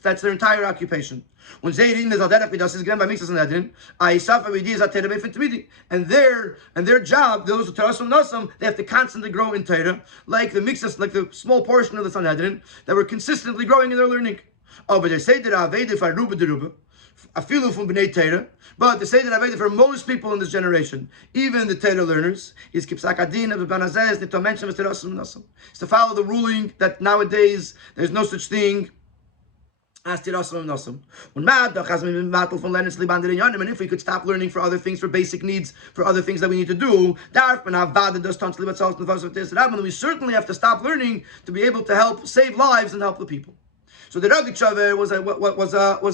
That's their entire occupation. When Zayrin is Alderach Vidas is given by Mixas and Edrin, Aisafa Vidias at Torah Befitmidi, and their job, those who Terasim Nasam, they have to constantly grow in Torah, like the Mixas, like the small portion of the Sanhedrin that were consistently growing in their learning. Oh, but they say that Aveda for Ruba de Ruba, Afilu from Bnei Torah, but they say that Aveda for most people in this generation, even the Torah learners, is Kipsak Adin of Banazes, the Tomention of Terasim Nasam. It's to follow the ruling that nowadays there's no such thing as Terasim Nasam. And if we could stop learning for other things, for basic needs, for other things that we need to do, then we certainly have to stop learning to be able to help save lives and help the people. So the Rogatchover was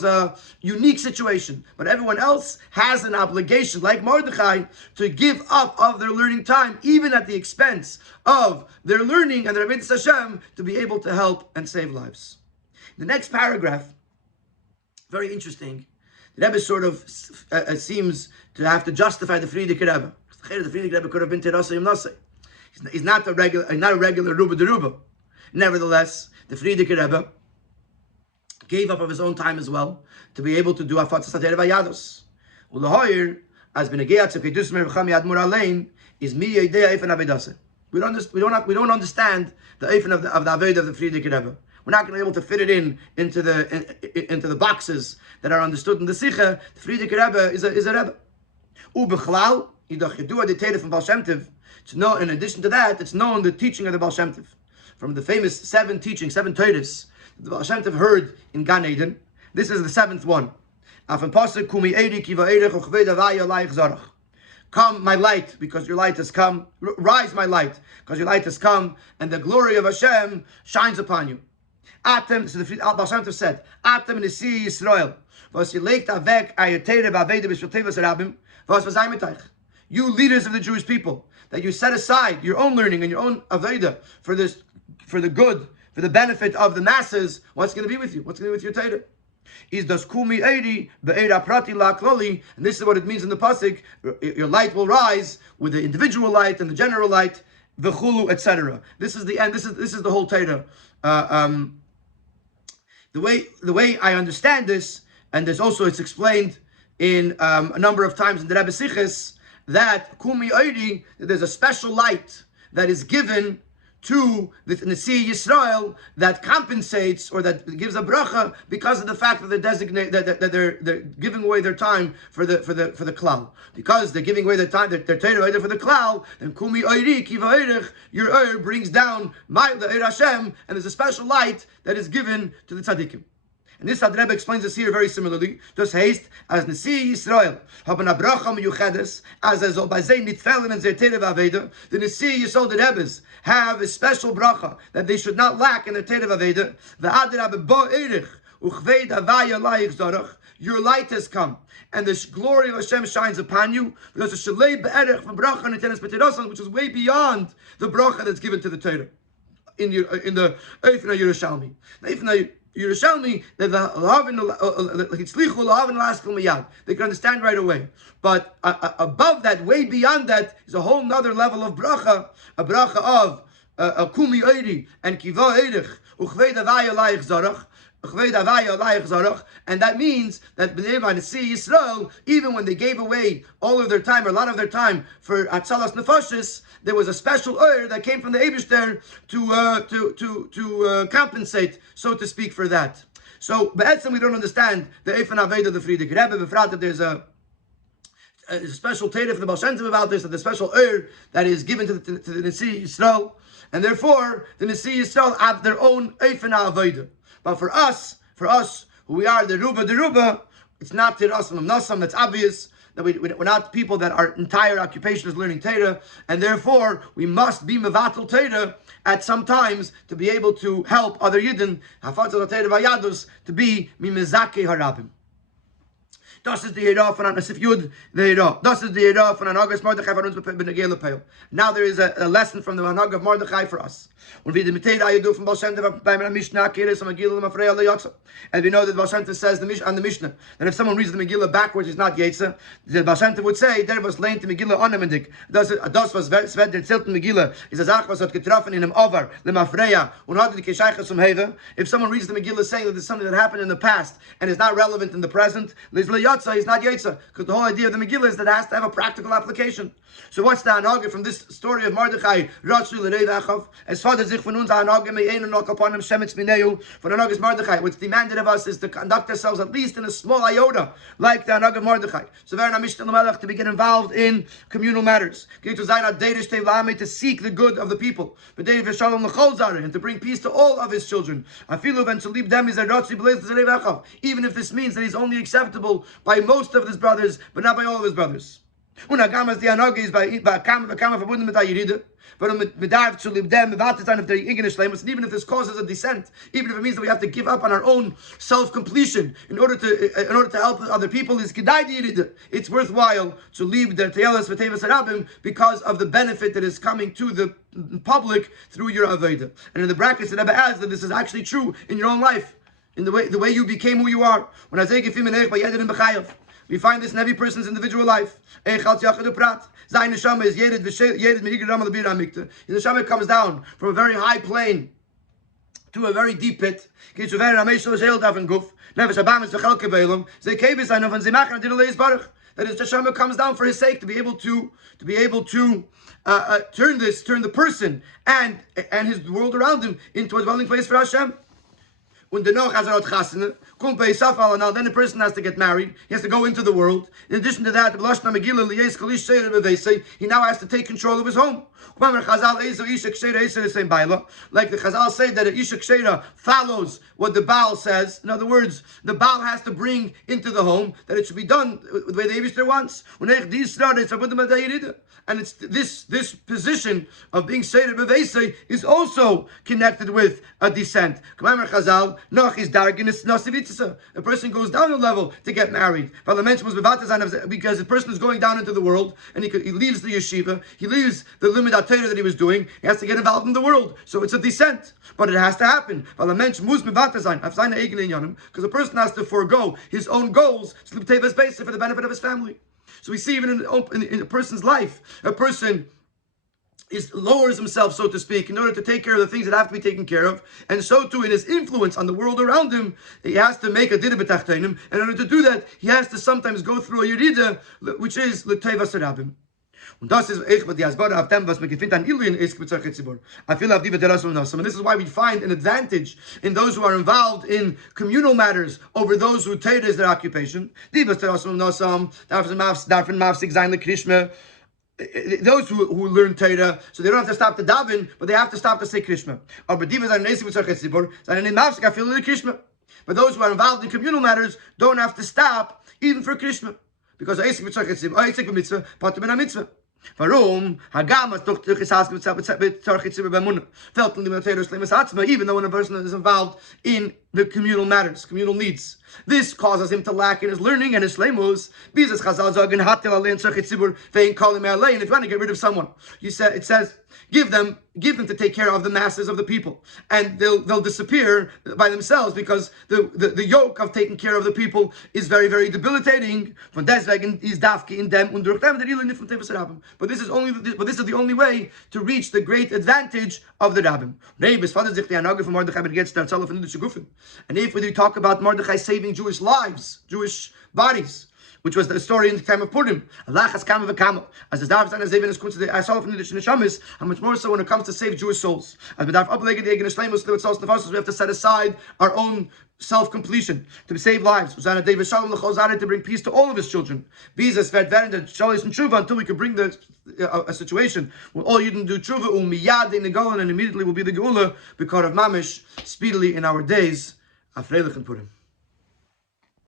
a unique situation, but everyone else has an obligation, like Mordechai, to give up of their learning time, even at the expense of their learning and their avodas Hashem, to be able to help and save lives. The next paragraph, very interesting. The Rebbe sort of seems to have to justify the Frierdiker Rebbe. The Frierdiker Rebbe could have been Terasayim Nasay. He's not a regular Ruba de Ruba. Nevertheless, the Frierdiker Rebbe gave up of his own time as well to be able to do Afatzas HaTorah Vayados. Ulahoyer, as Benegea Tzedekidus Mervacham Yad Mur Alein, is mi yedei Eifen Avedase. We don't understand the Eifen of the Aved of the Frierdiker Rebbe. We're not going to be able to fit it into the boxes that are understood in the Sikha. The Frierdiker Rebbe is a Rebbe. Ubechlal, idach yedua the Torah from Baal Shem Tov. In addition to that, it's known the teaching of the Baal Shem Tov. From the famous 7 teachings, 7 Torahs, the Baal Shem Tov heard in Gan Eden. This is the 7th one. Come, my light, because your light has come. Rise, my light, because your light has come, and the glory of Hashem shines upon you. Atem, so the Baal Shem Tov said, Atem Nisi Yisrael, was yelegt avek ayotere v'aveda b'shvatevas rabim, was v'zaymitach. You leaders of the Jewish people, that you set aside your own learning and your own aveda for the good, for the benefit of the masses. What's going to be with you? What's going to be with your Torah? Is das kumi eiri be'era prati la kloli, and this is what it means in the pasuk. Your light will rise with the individual light and the general light, v'chulu, etc. This is the end. This is the whole Torah. The way I understand this, and there's also it's explained in a number of times in the Rebbe Siches, that kumi eiri, there's a special light that is given to the Nasi Yisrael that compensates or that gives a bracha because of the fact that they're giving away their time for the klal. Because they're giving away their time, their Torah for the klal, then kumi oiri kiva oirich, your oir brings down the Eir Hashem, and there's a special light that is given to the tzaddikim. And this Rebbe explains this here very similarly. Just haste as Nasi Yisrael haben a bracha miyuchedes as soll bei sei nit fehlen in their Torah v'aveda. The Nasi Yisrael, the Rebbes, have a special bracha that they should not lack in their Torah v'aveda. V'adir habe bo erich uchvei davaya laich zorach your light has come, and the glory of Hashem shines upon you, because the Shalei Be'erech from Bracha and Tenes B'Teirosan, which is way beyond the bracha that's given to the Torah in the Eifna Yerushalmi. The Eifna Yerushalmi, they can understand right away. But above that, way beyond that, is a whole nother level of bracha, a bracha of Kumi Eiri and Kiva Eirich, Uchvei Davai Alayich Zarach, and that means that Bnei Nasi Yisrael, even when they gave away all of their time, or a lot of their time, for Atzalas Nefashis, there was a special oir that came from the Eibishter to compensate, so to speak, for that. So, Be'etzem, we don't understand the Eifen Aveda of the Frierdiker Rebbe, befrat that there's a special Teirah for the Baal Shem Tov about this, that the special oir that is given to the Nasi Yisrael, and therefore the Nasi Yisrael have their own Eifen Aveda. But for us, who we are, the Ruba, it's not Tirasam Nasam, that's obvious, that we're not people that our entire occupation is learning Torah, and therefore we must be Mevatel Torah at some times to be able to help other Yidden, Hafatzal Torah Vayadus, to be Mimezake Harabim. Das ist die Hera von Asif Yud, the Hera. Das ist die Hera von August Mordechai von uns benegele Peil. Now there is a lesson from the Hanag of Mordechai for us. Und wie die Mitera Yedu from Baal Shem Tov by Mishnah Keres and Megillah Mafreya LeYotza. And we know that Baal Shem Tov says on the Mishnah that if someone reads the Megillah backwards, it's not Yetza. The Baal Shem Tov would say there was lane to Megillah onemendig. Das was Sved der Zilten Megillah is a Zach was hat getroffen in him over le Mafreya und hat die Keshaycha zum Heve. If someone reads the Megillah saying that there's something that happened in the past and is not relevant in the present, he's not Yetza, because the whole idea of the Megillah is that it has to have a practical application. So what's the Hanage from this story of Mordechai? As Father sich von uns Hanage me'enu noch upon him shemitz mineu. For the Hanage Mordechai, what's demanded of us is to conduct ourselves at least in a small iota, like the Hanage Mordechai. So very Mishnah Melech to get involved in communal matters. To seek the good of the people. And to bring peace to all of his children. Even if this means that he's only acceptable by most of his brothers, but not by all of his brothers. Und agamas die Anage ist bei Kam verbunden mit der Yeride. But mit darf zu lieb dem wartet dann auf der eigene Schleimus, and even if this causes a descent, even if it means that we have to give up on our own self-completion in order to help other people, is gedai die Yeride. It's worthwhile to leave the Teyelas v'Tevas Harabim because of the benefit that is coming to the public through your Aveda. And in the brackets the Rebbe adds that this is actually true in your own life, in the way you became who you are. When I say Gefim and Eich by Yedin B'chayav, we find this in every person's individual life. His neshama comes down from a very high plane to a very deep pit. That his neshama comes down for his sake, to be able to turn the person and his world around him into a dwelling place for Hashem. When the Noach has a now then the person has to get married. He has to go into the world. In addition to that, he now has to take control of his home. Like the Chazal say that an Isha Ksheira follows what the Baal says. In other words, the Baal has to bring into the home that it should be done the way the Eibishter wants. And it's this position of being Seder B'Veisei is also connected with a descent. A person goes down a level to get married. Because the person is going down into the world, and he leaves the yeshiva, he leaves the limud Torah that he was doing, he has to get involved in the world. So it's a descent. But it has to happen. Because a person has to forego his own goals for the benefit of his family. So we see even in a person's life, a person lowers himself, so to speak, in order to take care of the things that have to be taken care of, and so too in his influence on the world around him, he has to make a dida b'tachtenim, and in order to do that, he has to sometimes go through a yerida, which is l'tevas harabim. Und das ist echt mit die Asbara auf dem, was man gefindt an Ilien ist mit solchen Tzibur. I feel auf die V'terasum Nasam. And this is why we find an advantage in those who are involved in communal matters over those who Torah is their occupation. Die V'terasum Nasam, darfen mafsik sein l'krishma. Those who learn Torah, so they don't have to stop to daven, but they have to stop to say Krishma. Aber die sind nesig mit solchen Tzibur, sind in mafsik afil l'krishma. But those who are involved in communal matters don't have to stop even for Krishma. Because Eisik mitzvah, Eisik mitzvah, Pater ben mitzvah. Warum? Hagamas doch even though when a person is involved in the communal matters, communal needs. This causes him to lack in his learning and his shleimus. And if you want to get rid of someone, it says, give them to take care of the masses of the people, and they'll disappear by themselves, because the yoke of taking care of the people is very, very debilitating. But this is the only way to reach the great advantage of the rabbim. And if we talk about Mordechai saving Jewish lives, Jewish bodies, which was the story in the time of Purim, as the David and Zevin is going to the Neshamis, how much more so when it comes to save Jewish souls. As we have to set aside our own self-completion to save lives, to bring peace to all of his children, until we can bring a situation where all you can do tshuva and immediately will be the geula because of mamish speedily in our days. Afreilich and Purim.